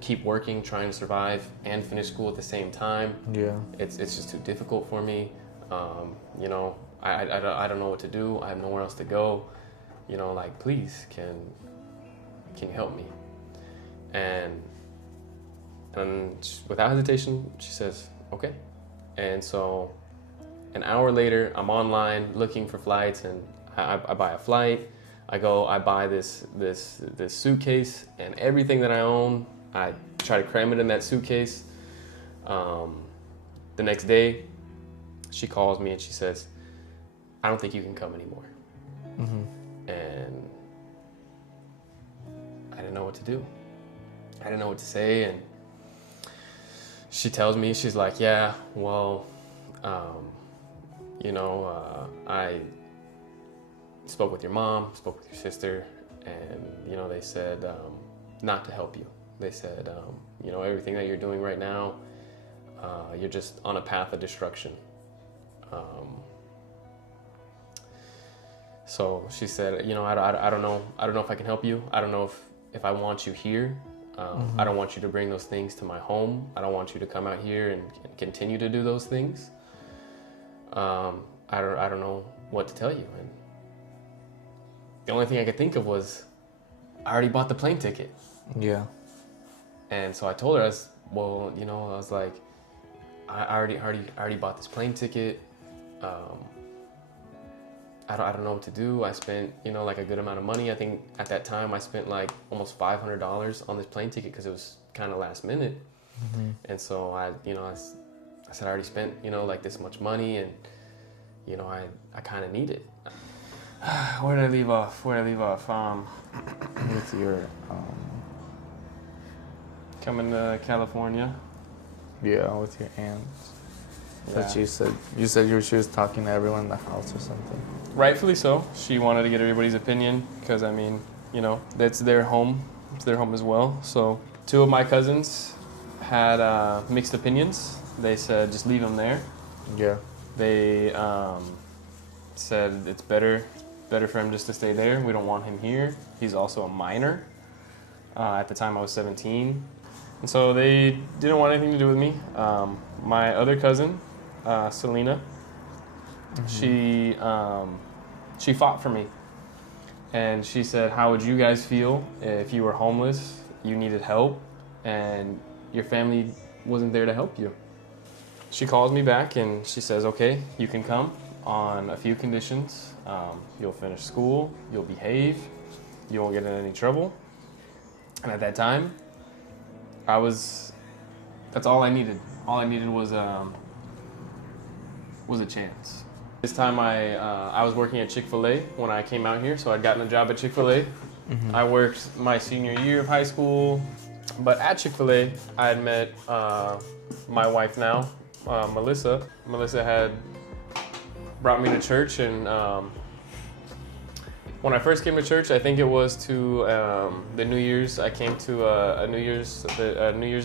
keep working, trying to survive and finish school at the same time. Yeah. It's just too difficult for me. You know, I don't know what to do. I have nowhere else to go. You know, like, please, can you help me? And without hesitation, she says, okay. And so an hour later, I'm online looking for flights, and I buy a flight. I buy this suitcase, and everything that I own, I try to cram it in that suitcase. The next day, she calls me and she says, I don't think you can come anymore. And I didn't know what to do. I didn't know what to say, and she tells me, she's like, yeah, well, you know, I spoke with your mom, spoke with your sister, and, you know, they said not to help you. They said, you know, everything that you're doing right now, you're just on a path of destruction. So she said, you know, I don't know if I can help you. I don't know if I want you here. I don't want you to bring those things to my home. I don't want you to come out here and continue to do those things. I don't know what to tell you. And the only thing I could think of was, I already bought the plane ticket. Yeah. And so I told her, I was like, I already bought this plane ticket. I don't know what to do. I spent, you know, like a good amount of money. I think at that time I spent like almost $500 on this plane ticket because it was kind of last minute. And so I said I already spent, you know, like this much money, and, you know, I kind of need it. Where did I leave off? With your coming to California. Yeah, with your aunt. That she was talking to everyone in the house or something. Rightfully so. She wanted to get everybody's opinion because, I mean, you know, that's their home. It's their home as well. So 2 of my cousins had mixed opinions. They said just leave him there. Yeah. They said it's better for him just to stay there. We don't want him here. He's also a minor. At the time I was 17. And so they didn't want anything to do with me. My other cousin, Selena, she fought for me. And she said, how would you guys feel if you were homeless, you needed help, and your family wasn't there to help you? She calls me back and she says, okay, you can come. on a few conditions. You'll finish school, you'll behave, you won't get in any trouble. And at that time, that's all I needed. All I needed was a chance. This time I was working at Chick-fil-A when I came out here, so I'd gotten a job at Chick-fil-A. I worked my senior year of high school, but at Chick-fil-A, I had met my wife now, Melissa. Melissa had brought me to church, and when I first came to church, I think it was to the New Year's. I came to a New Year's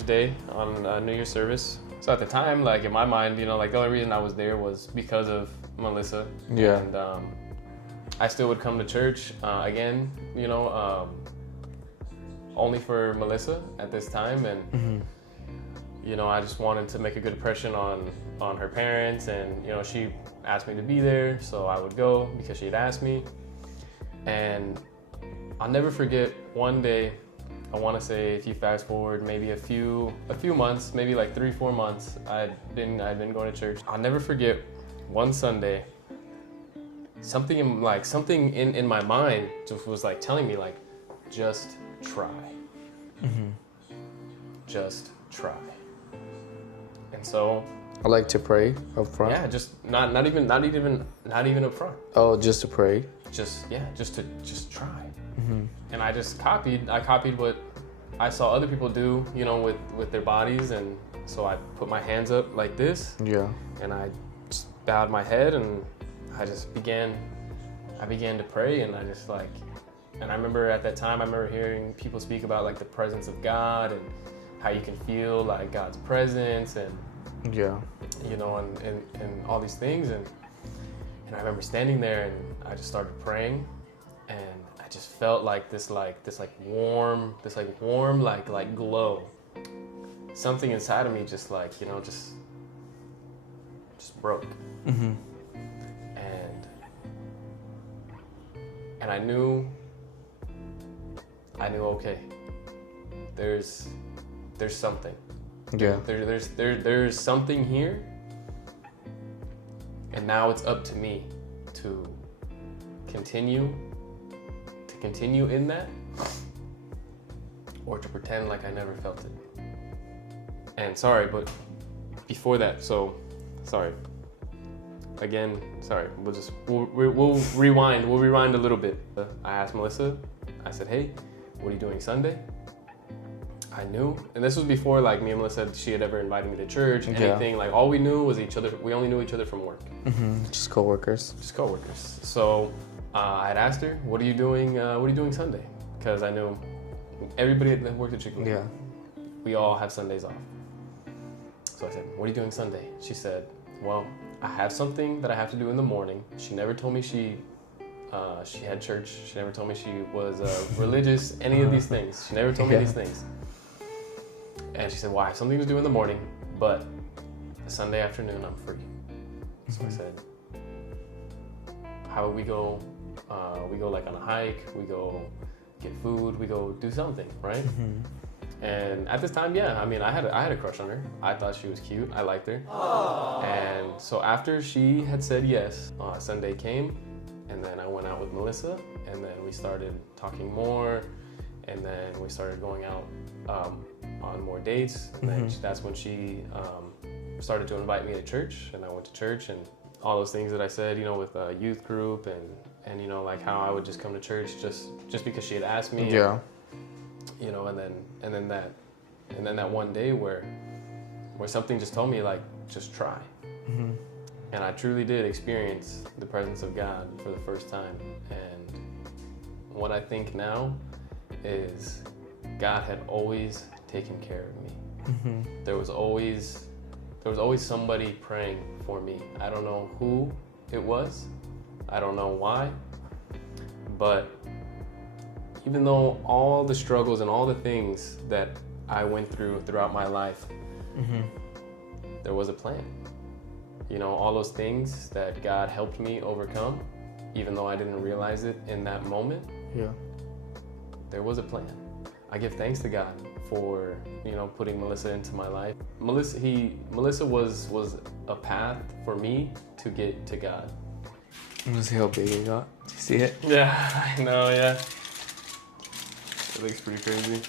Day on a New Year's service. So at the time, like in my mind, you know, like the only reason I was there was because of Melissa. Yeah. And I still would come to church again, you know, only for Melissa at this time, and you know, I just wanted to make a good impression on her parents, and you know, she asked me to be there, so I would go because she had asked me. And I'll never forget one day. I want to say, if you fast forward maybe a few months, maybe like 3-4 months, I'd been going to church. I'll never forget one Sunday. Something in my mind just was like telling me like, just try. Just try. And so I like to pray up front. yeah, just not even up front. Oh, just to pray. Just try. And I copied what I saw other people do, you know, with their bodies, and so I put my hands up like this. Yeah. And I just bowed my head, and I began to pray, and and I remember at that time, I remember hearing people speak about like the presence of God and how you can feel like God's presence, and Yeah. you know, and all these things, and I remember standing there, and I just started praying, and I just felt like this warm glow. Something inside of me just like, you know, just broke. And I knew okay, there's something. Yeah. There's something here, and now it's up to me to continue in that, or to pretend like I never felt it. And sorry, but before that, so sorry. Again, sorry. We'll rewind. We'll rewind a little bit. I asked Melissa. I said, "Hey, what are you doing Sunday?" I knew, and this was before like me and Melissa said she had ever invited me to church, anything. Like all we knew was each other. We only knew each other from work. Just coworkers. So I had asked her, "What are you doing? What are you doing Sunday?" Because I knew everybody that worked at Chick-fil-A. Yeah. We all have Sundays off. So I said, "What are you doing Sunday?" She said, "Well, I have something that I have to do in the morning." She never told me she had church. She never told me she was religious, any of these things. She never told me these things. And she said, "Well, I have something to do in the morning, but the Sunday afternoon I'm free." So I said, "How would we go? We go like on a hike. We go get food. We go do something, right?" And at this time, yeah, I mean, I had a crush on her. I thought she was cute. I liked her. Aww. And so after she had said yes, Sunday came, and then I went out with Melissa, and then we started talking more, and then we started going out on more dates. And then that's when she started to invite me to church, and I went to church, and all those things that I said, you know, with a youth group, and you know, like how I would just come to church just because she had asked me. Yeah. You know, and then that one day where something just told me like, just try. And I truly did experience the presence of God for the first time. And what I think now is God had always taken care of me. There was always somebody praying for me. I don't know who it was. I don't know why. But even though all the struggles and all the things that I went through throughout my life, there was a plan. You know, all those things that God helped me overcome, even though I didn't realize it in that moment. Yeah. There was a plan. I give thanks to God for, you know, putting Melissa into my life. Melissa was a path for me to get to God. Let me see how big it got. Do you see it? Yeah, I know, yeah. It looks pretty crazy.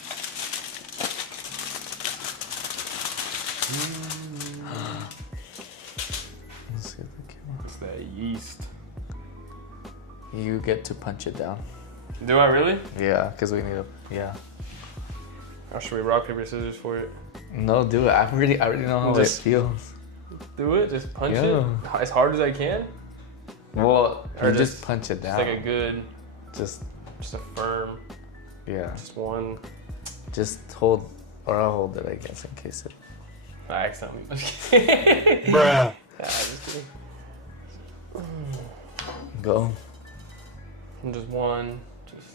Let's see if it came out. It's that yeast. You get to punch it down. Do I really? Yeah, because we need a... Yeah. Or should we rock, paper, scissors for it? No, do it. I already know how Just- it feels. Do it? Just punch it? Yeah. As hard as I can? Well, Or you just just- punch it It's down. like a good, Just, just a firm, yeah. just one. Just hold, or I'll hold it, I guess, in case it... I accidentally. Bruh. Bruh. Just kidding. Go. And just one.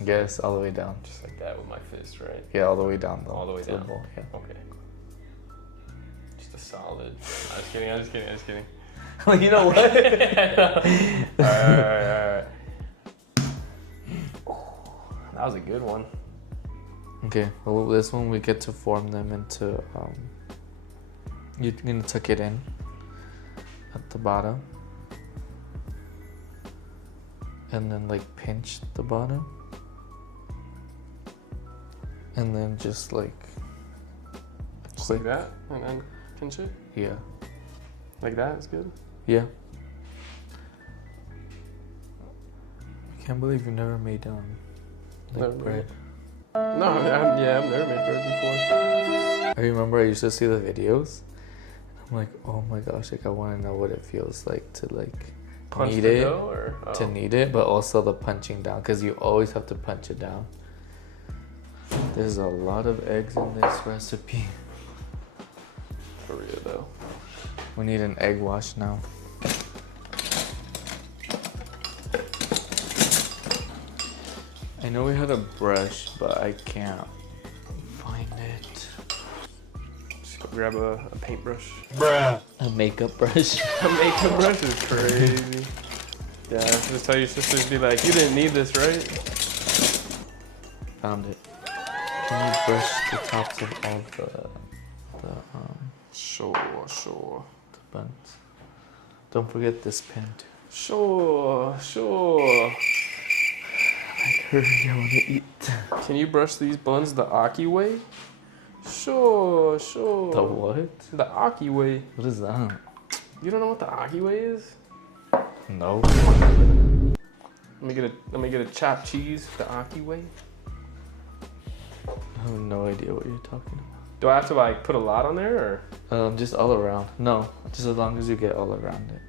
Yes, all the way down. Just like that with my fist, right? Yeah, all the way down, though. All the way to down. bowl, yeah. Okay. Just a solid. I'm just kidding. Well, you know what? Alright. That was a good one. Okay, well, this one we get to form them into, you're gonna tuck it in at the bottom. And then like pinch the bottom. And then just like, Just like that, and then pinch it. yeah. Like that is good. Yeah. I can't believe you never made Never like made bread. No, I've never made bread before. I remember I used to see the videos. I'm like, oh my gosh, like I want to know what it feels like to like Punch knead the it, dough, or to knead it, but also the punching down, because you always have to punch it down. There's a lot of eggs in this recipe. For real though. We need an egg wash now. I know we had a brush, but I can't find it. Just go grab a paintbrush. Bruh. A makeup brush. A makeup brush is crazy. Yeah, just tell your sisters, be like, you didn't need this, right? Found it. Can you brush the tops of all the Sure. buns? Don't forget this pen too. Sure. Hurry, I want to eat. Can you brush these buns the Aki way? Sure. The what? The Aki way. What is that? You don't know what the Aki way is? No. Let me get a chopped cheese the Aki way. I have no idea what you're talking about. Do I have to like put a lot on there, or? Just all around. No, just as long as you get all around it.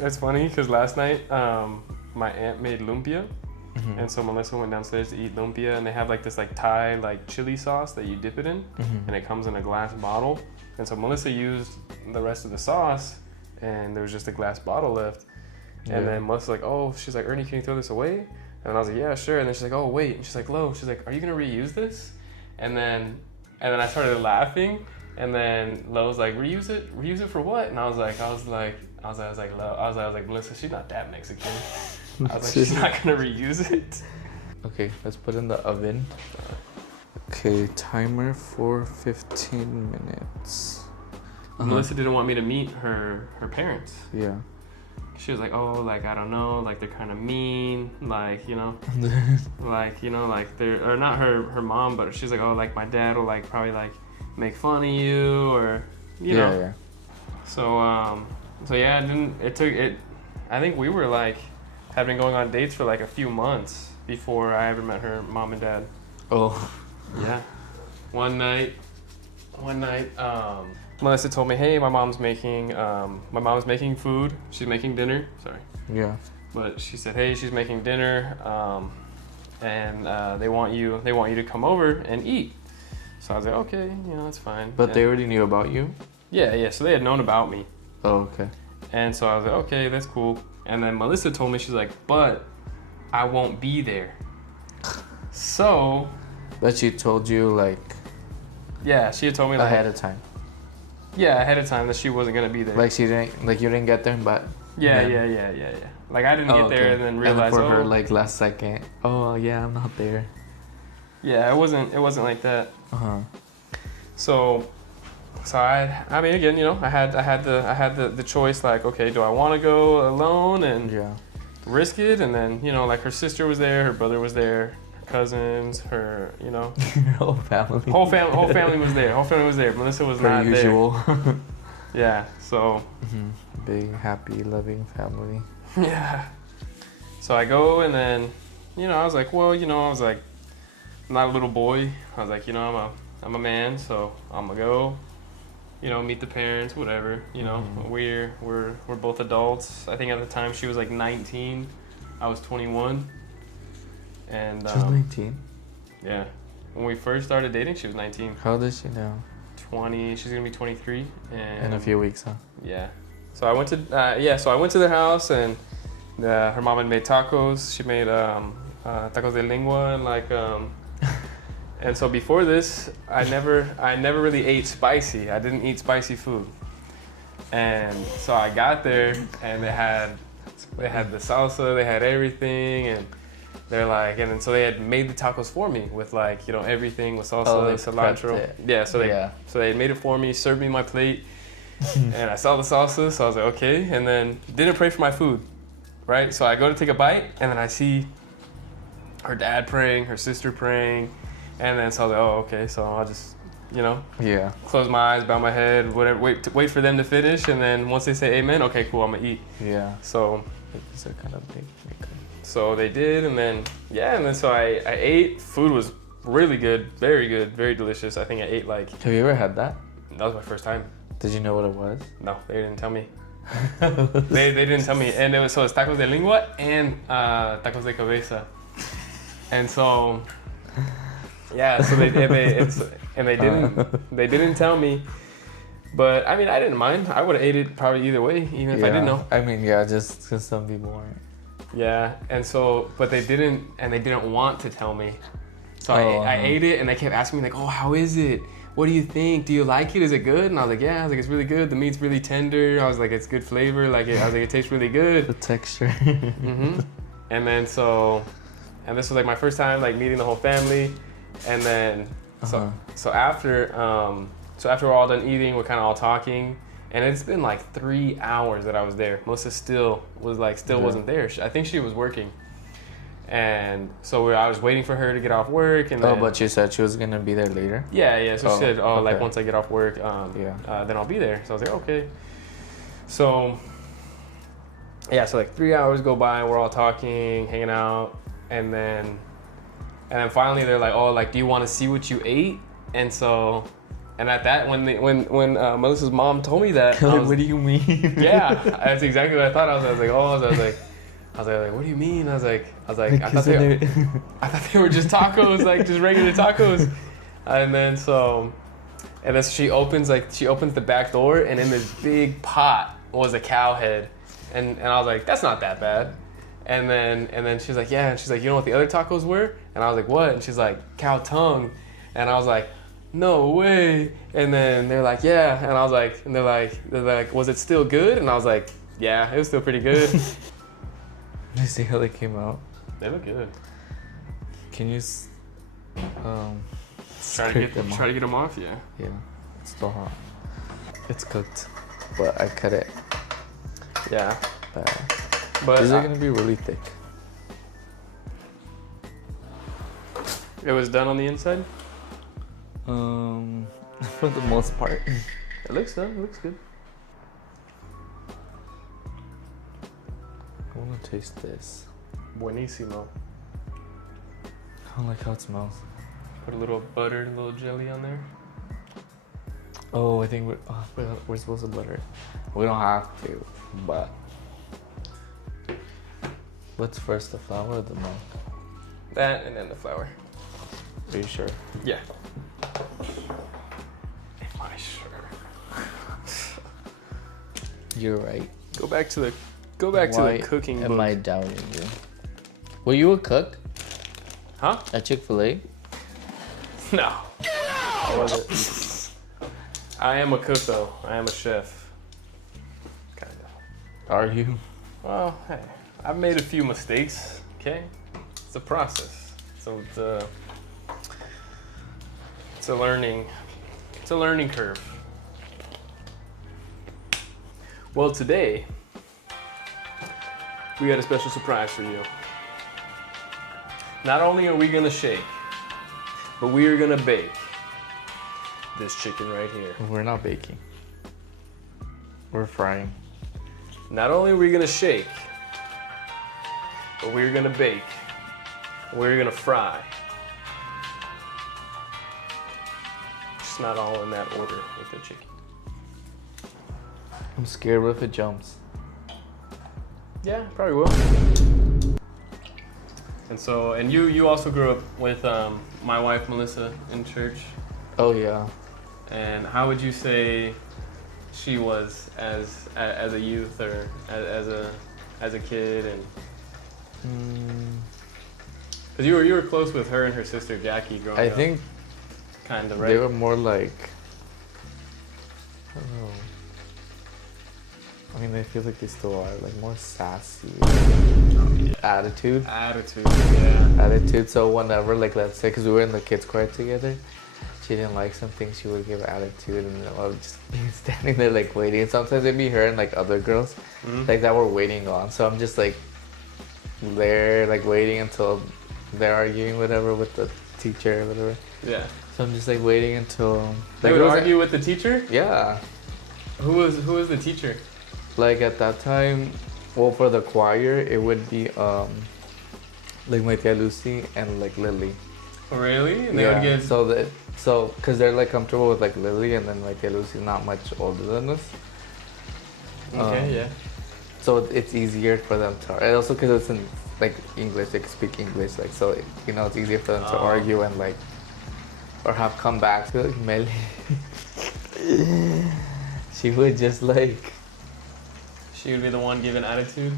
It's funny because last night my aunt made lumpia, Mhm. and so Melissa went downstairs to eat lumpia, and they have like this like Thai like chili sauce that you dip it in, Mhm. and it comes in a glass bottle. And so Melissa used the rest of the sauce, and there was just a glass bottle left. And Yeah. then Melissa's like, oh, she's like, Ernie, can you throw this away? And I was like, yeah, sure. And then she's like, oh, wait. And she's like, Lo, she's like, are you gonna reuse this? And then I started laughing. And then Lo was like, reuse it for what? And I was like, Melissa, she's not that Mexican. I was like, she's not gonna reuse it. Okay, let's put in the oven. Okay, timer for 15 minutes. Melissa didn't want me to meet her parents. Yeah. She was like, oh, like, I don't know, like, they're kind of mean, like, you know, like, they're, or not her mom, but she's like, oh, like, my dad will, like, probably, like, make fun of you, or, you know. Yeah. So yeah, I think we were, like, had been going on dates for, like, a few months before I ever met her mom and dad. Oh. Yeah. One night, Melissa told me, hey, my mom's making food. She's making dinner. Sorry. Yeah. But she said, hey, she's making dinner, and they want you to come over and eat. So I was like, okay, you know, that's fine. But and they already knew about you? yeah. So they had known about me. Oh, okay. And so I was like, okay, that's cool. And then Melissa told me, she's like, but I won't be there. So. But she told you like Yeah, she had told me like ahead of time. Yeah, ahead of time that she wasn't gonna be there. Like you didn't get there, but Yeah. Like I didn't get there and then realize. And for her, like last second, oh yeah, I'm not there. Yeah, it wasn't like that. Uh huh. So So I mean, again, you know, I had the choice, like, okay, do I want to go alone and Yeah. risk it? And then, you know, like her sister was there, her brother was there, her cousins, her, you know, Your whole family. whole family was there. Whole family was there. Melissa was Per not usual. there. Yeah. So. Big, happy, loving family. Yeah. So I go, and then, you know, I was like, well, you know, I was like, I'm not a little boy. I was like, you know, I'm a man, so I'm gonna go, you know, meet the parents, whatever. You know, we're both adults. I think at the time she was like 19, I was 21, and She was 19. yeah, when we first started dating, she was 19. How old is she now? 20. She's gonna be 23, and In a few weeks, huh? yeah. So I went to their house, and her mom had made tacos. She made tacos de lengua, and like and so before this, I never really ate spicy. I didn't eat spicy food. And so I got there, and they had the salsa, they had everything, and they're like, and then so they had made the tacos for me with, like, you know, everything with salsa, they cilantro. prepped it. Yeah, so they made it for me, served me my plate, and I saw the salsa, so I was like, okay, and then didn't pray for my food, right? So I go to take a bite, and then I see her dad praying, her sister praying, and then so I was like, oh, okay, so I'll just, you know, Yeah. close my eyes, bow my head, whatever, wait for them to finish, and then once they say amen, okay, cool, I'm gonna eat. Yeah. So It's a kind of big. So they did, and then so I ate. Food was really good, very delicious. I think I ate like, Have you ever had that? that was my first time. Did you know what it was? No, they didn't tell me. they didn't tell me, and it's tacos de lengua and tacos de cabeza, and so yeah, so they didn't tell me. But I mean, I didn't mind. I would have ate it probably either way, even if I didn't know. I mean, yeah, just because some people aren't. Yeah, and so, but they didn't want to tell me. So I ate it, and they kept asking me, like, oh, how is it? What do you think? Do you like it? Is it good? And I was like, yeah. I was like, it's really good. The meat's really tender. I was like, it's good flavor. I was like, it tastes really good. The texture. And then and this was like my first time like meeting the whole family, and then so after we're all done eating, we're kind of all talking. And it's been like 3 hours that I was there. Melissa still wasn't there. I think she was working. And so I was waiting for her to get off work. And then, but you said she was gonna be there later. Yeah. So she said, like okay. once I get off work, then I'll be there. So I was like, okay. So yeah, so like 3 hours go by, we're all talking, hanging out, and then finally they're like, oh, like, do you want to see what you ate? And so. And at that, when Melissa's mom told me that, I was, what do you mean? Yeah, that's exactly what I thought. I was like, what do you mean? I was like, I thought they were just tacos, like just regular tacos. And then she opens the back door, and in this big pot was a cow head, and I was like, that's not that bad. And then she's like, yeah, and she's like, you know what the other tacos were? And I was like, what? And she's like, cow tongue, and I was like, no way. And then they're like, yeah. And I was like, and they're like, was it still good? And I was like, yeah, it was still pretty good. Let me see how they came out. They look good. Can you try to get them off? Yeah. Yeah, it's still hot. It's cooked, but I cut it. Yeah. But these are gonna be really thick. It was done on the inside? For the most part. It looks done. It looks good. I wanna taste this. Buenísimo. I don't like how it smells. Put a little butter, a little jelly on there. Oh, I think we're supposed to butter it. We don't have to, but what's first, the flour or the milk? That and then the flour. Are you sure? Yeah. Am I sure? You're right. Go back to the cooking book. Am I doubting you? Were you a cook Huh? at Chick-fil-A? No. I wasn't. I am a cook though. I am a chef. Kinda. Are you? Well, hey, I've made a few mistakes. Okay, it's a process. So it's a learning curve. Well, today we got a special surprise for you. Not only are we gonna shake, but we are gonna bake this chicken right here. We're not baking. We're frying. Not only are we gonna shake, but we're gonna bake. We're gonna fry. It's not all in that order with the chicken. I'm scared. What if it jumps? Yeah, probably will. And you also grew up with my wife Melissa in church. Oh yeah. And how would you say she was as a youth or as a kid? And because you were close with her and her sister Jackie growing up. I think kind of right. they were more like, I don't know. I mean, I feel like they still are, like more sassy. Attitude. Yeah. So whenever, like, let's say, because we were in the kids' choir together, she didn't like something, she would give attitude, and I would just be standing there like waiting. And sometimes it'd be her and like other girls, like that were waiting on. So I'm just like there, like waiting until they're arguing whatever with the teacher or whatever. Yeah. So I'm just like waiting until They would argue with the teacher? Yeah. Who was the teacher? Like at that time, well, for the choir, it would be like my tia Lucy and like Lily. Oh, really? And they Yeah. would get So because they're like comfortable with like Lily, and then my tia Lucy's not much older than us. Okay, yeah. So it's easier for them to, and also because it's in like English, they can speak English, like so you know it's easier for them to argue and like or have comebacks. So, like Melly, she would just like. She would be the one giving attitude?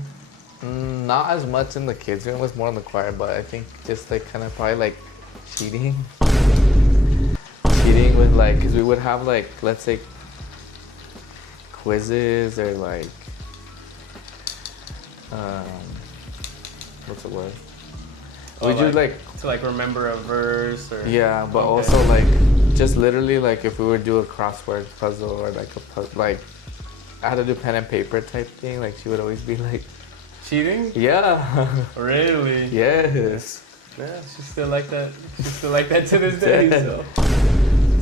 Not as much in the kids' room, it was more in the choir, but I think just like kind of probably like cheating. Cheating with like, because we would have like, let's say quizzes or like, what's the word? Oh, We do like, to like remember a verse or... yeah, but Okay. also like, just literally like if we would do a crossword puzzle or like like, I had to do pen and paper type thing, like she would always be like, Cheating? yeah. Really? Yes. Yeah, she's still like that. She's still like that to this day, so...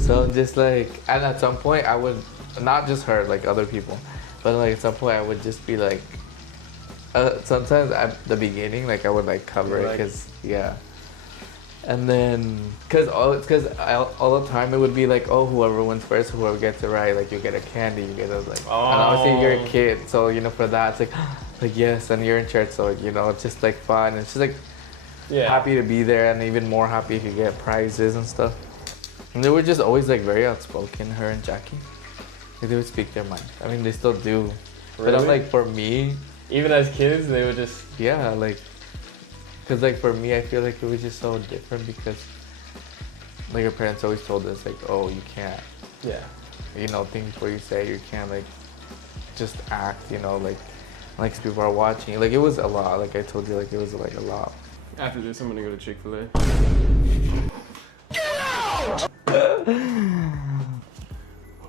So just like, and at some point I would, not just her, like other people, but like at some point I would just be like, sometimes at the beginning, like I would like cover it, cause yeah. And then, cause all the time it would be like, oh, whoever wins first, whoever gets it right, like you get a candy, you get a like, and obviously you're a kid, so you know for that it's like yes, and you're in church, so you know it's just like fun, it's just like happy to be there, and even more happy if you get prizes and stuff. And they were just always like very outspoken, her and Jackie. Like, they would speak their mind. I mean, they still do. Really? But I'm like, for me, even as kids, they would just... yeah, like, because like for me, I feel like it was just so different because like our parents always told us like, oh, you can't, you know, think before you say, you can't like just act, you know, like 'cause people are watching. Like it was a lot. Like I told you, like it was like a lot. After this, I'm gonna go to Chick-fil-A.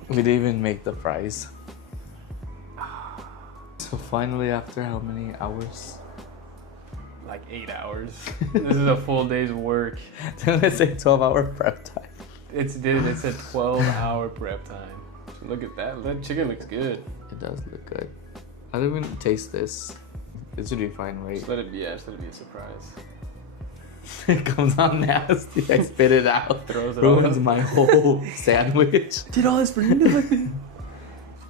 We didn't even make the fries. So finally, after how many hours? Like 8 hours. This is a full day's work. Didn't I say 12-hour prep time? It's a 12-hour prep time. Look at that. That chicken looks good. It does look good. I don't even taste this. This should be fine, right? Just let it be a surprise. It comes out nasty. I spit it out. Throws it Ruins all my whole sandwich. Did all this for you?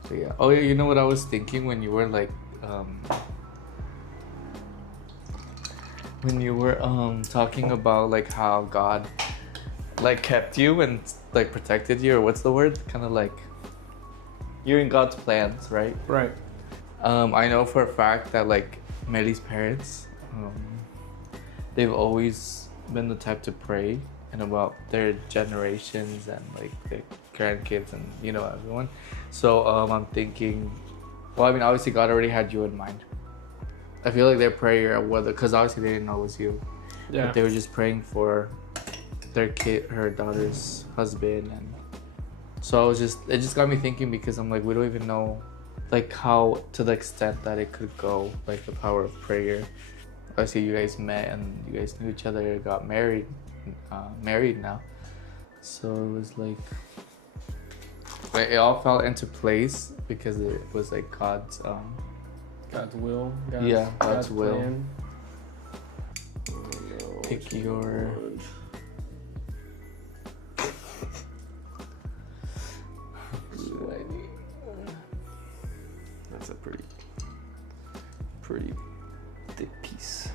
So yeah. Oh yeah, you know what I was thinking when you were like, talking about like how God like kept you and like protected you, or what's the word? Kind of like you're in God's plans, right? Right. I know for a fact that like Melly's parents, they've always been the type to pray and about their generations and like their grandkids and you know everyone. So I'm thinking, well, I mean obviously God already had you in mind. I feel like their prayer, whether because obviously they didn't know it was you, but they were just praying for their kid, her daughter's husband, and so it just got me thinking because I'm like we don't even know like how to the extent that it could go, like the power of prayer. Obviously, you guys met and you guys knew each other, got married now. So it was like it all fell into place because it was like God's will. God's will. Plan. Pick your. That's a pretty thick piece.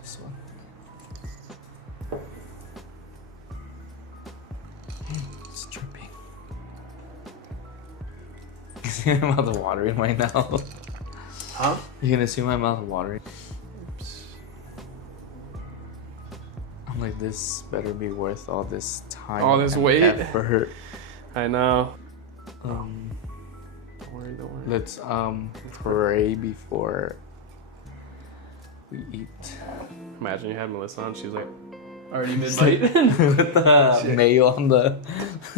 This one. It's dripping. You see my mouth watering right now? Huh? You're gonna see my mouth watering? I'm like, this better be worth all this time. All this and weight? effort. I know. Um, Don't worry. let's pray before we eat. Imagine you had Melissa on. She's like, already It's like- mid-bite. With the mayo on the.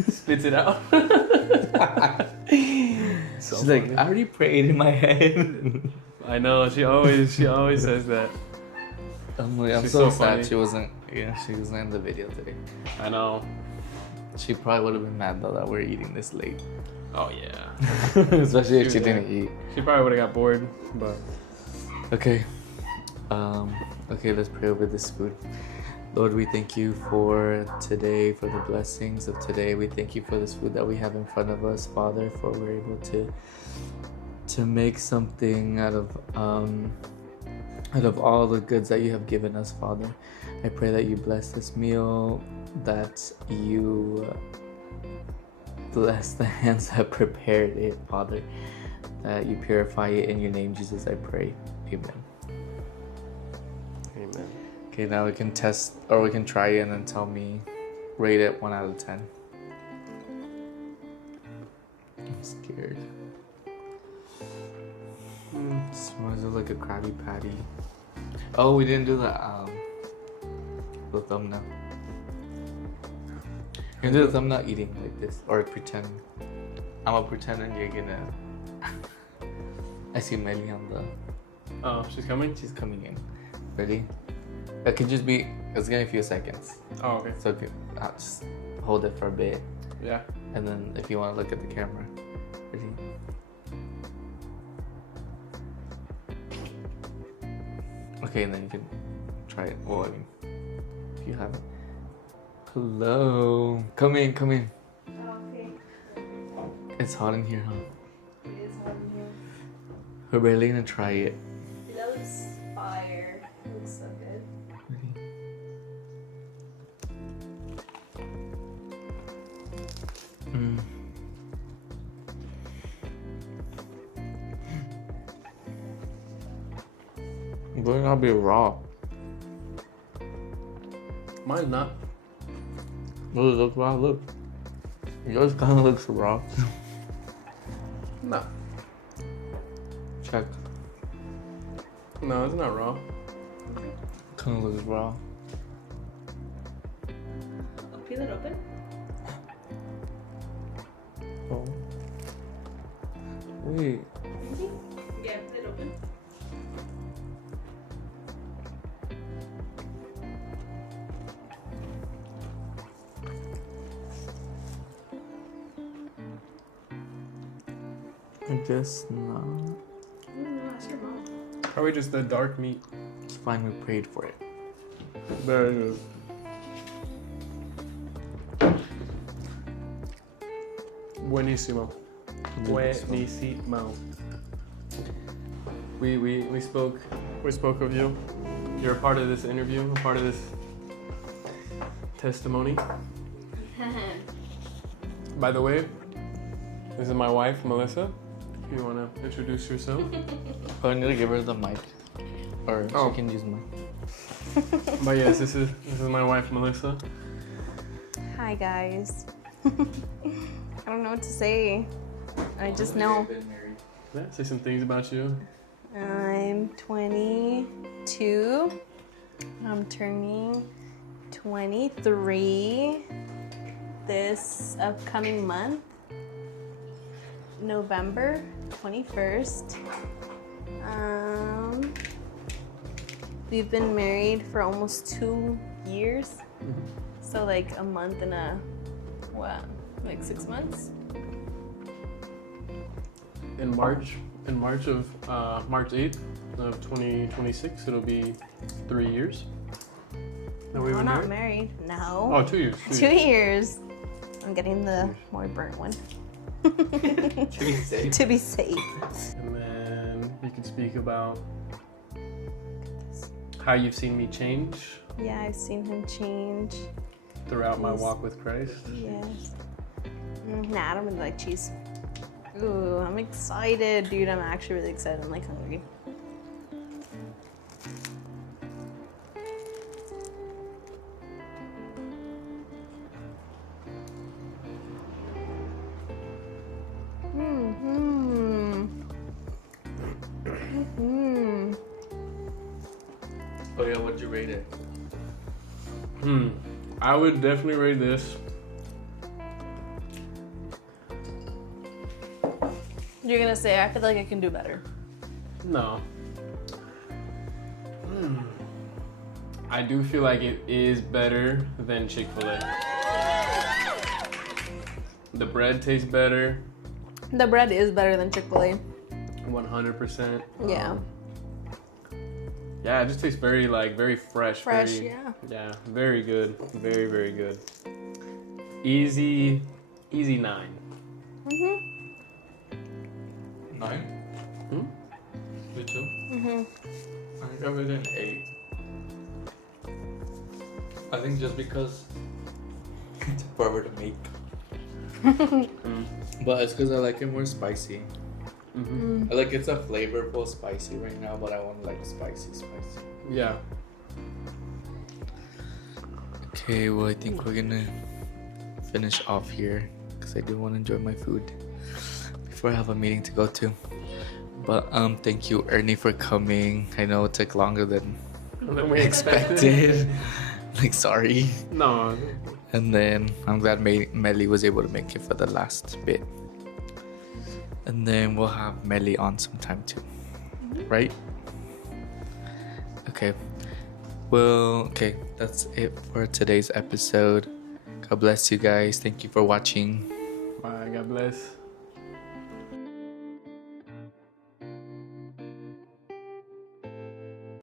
Spits it out. So She's like, funny. I already prayed in my head. I know. She always says that. I'm like, I'm She's so so sad funny. she wasn't in the video today. I know. She probably would have been mad though that we're eating this late. Oh yeah. Especially if She she was didn't eat. She probably would have got bored, but Okay. Okay, let's pray over this food. Lord, we thank you for today, for the blessings of today. We thank you for this food that we have in front of us, Father, for we're able to make something out of all the goods that you have given us, Father. I pray that you bless this meal, that you bless the hands that prepared it, Father, that you purify it in your name, Jesus, I pray. Amen. amen. Okay, now we can test, or we can try it and then tell me, rate it 1 out of 10. I'm scared. Smells like a Krabby Patty. Oh, we didn't do the thumbnail. You can do the thumbnail eating like this, or pretend. I'm gonna pretend and you're gonna. I see Melly on the. Oh, she's coming? She's coming in. Ready? It can just be. It's gonna be a few seconds. Oh, okay. So okay, I'll just hold it for a bit, Yeah. and then if you want to look at the camera. Ready? Okay, and then you can try it. Well, I mean, if you haven't. Hello. Come in. Okay. It's hot in here, huh? It is hot in here. We're barely gonna try it. It looks fire. It looks so good. Mm. It better not be raw. Mine's not. Does it look raw? Look. Yours kind of looks raw. No. Check. No, it's not raw. Kind of looks raw. I'll peel it open. Oh. Wait. Yeah, peel it open. I guess not. No, ask your mom. Probably just the dark meat. It's fine, we prayed for it. Very good. Buenísimo. Buenísimo. We spoke of you. You're a part of this interview, a part of this testimony. By the way, this is my wife, Melissa. If you want to introduce yourself. Oh, I need to give her the mic. Or Oh. she can use mine. But yes, this is my wife, Melissa. Hi, guys. I don't know what to say. I just know Yeah, say some things about you. I'm 22. I'm turning 23 this upcoming month, November 21st. We've been married for almost 2 years. So like a month and like 6 months? In March of March 8th of 2026, it'll be 3 years. That We're not married. No. Oh, 2 years. 2 years. I'm getting the more burnt one. To be safe. To be safe. And then you could speak about how you've seen me change Yeah, I've seen him change. throughout my walk with Christ. Yes. Nah, I don't really like cheese. Ooh, I'm excited, dude. I'm actually really excited. I'm like hungry. Oh yeah, what'd you rate it? I would definitely rate this. You're gonna say, I feel like I can do better. No. I do feel like it is better than Chick-fil-A. The bread tastes better. The bread is better than Chick-fil-A. 100%. Yeah. Yeah, it just tastes very fresh. Fresh, very, yeah. Yeah, very good. Very, very good. Easy 9. 9? You too? I think I rate it an 8. I think just because it took forever to make. But it's because I like it more spicy. I like it's a flavorful spicy right now, but I want like spicy. Yeah. Okay, well I think we're gonna finish off here because I do want to enjoy my food before I have a meeting to go to. But thank you Ernie for coming. I know it took longer than We expected. Like sorry. No. And then I'm glad Melly was able to make it for the last bit. And then we'll have Melly on sometime too. Right? Okay. Well, okay. That's it for today's episode. God bless you guys. Thank you for watching. Bye. God bless.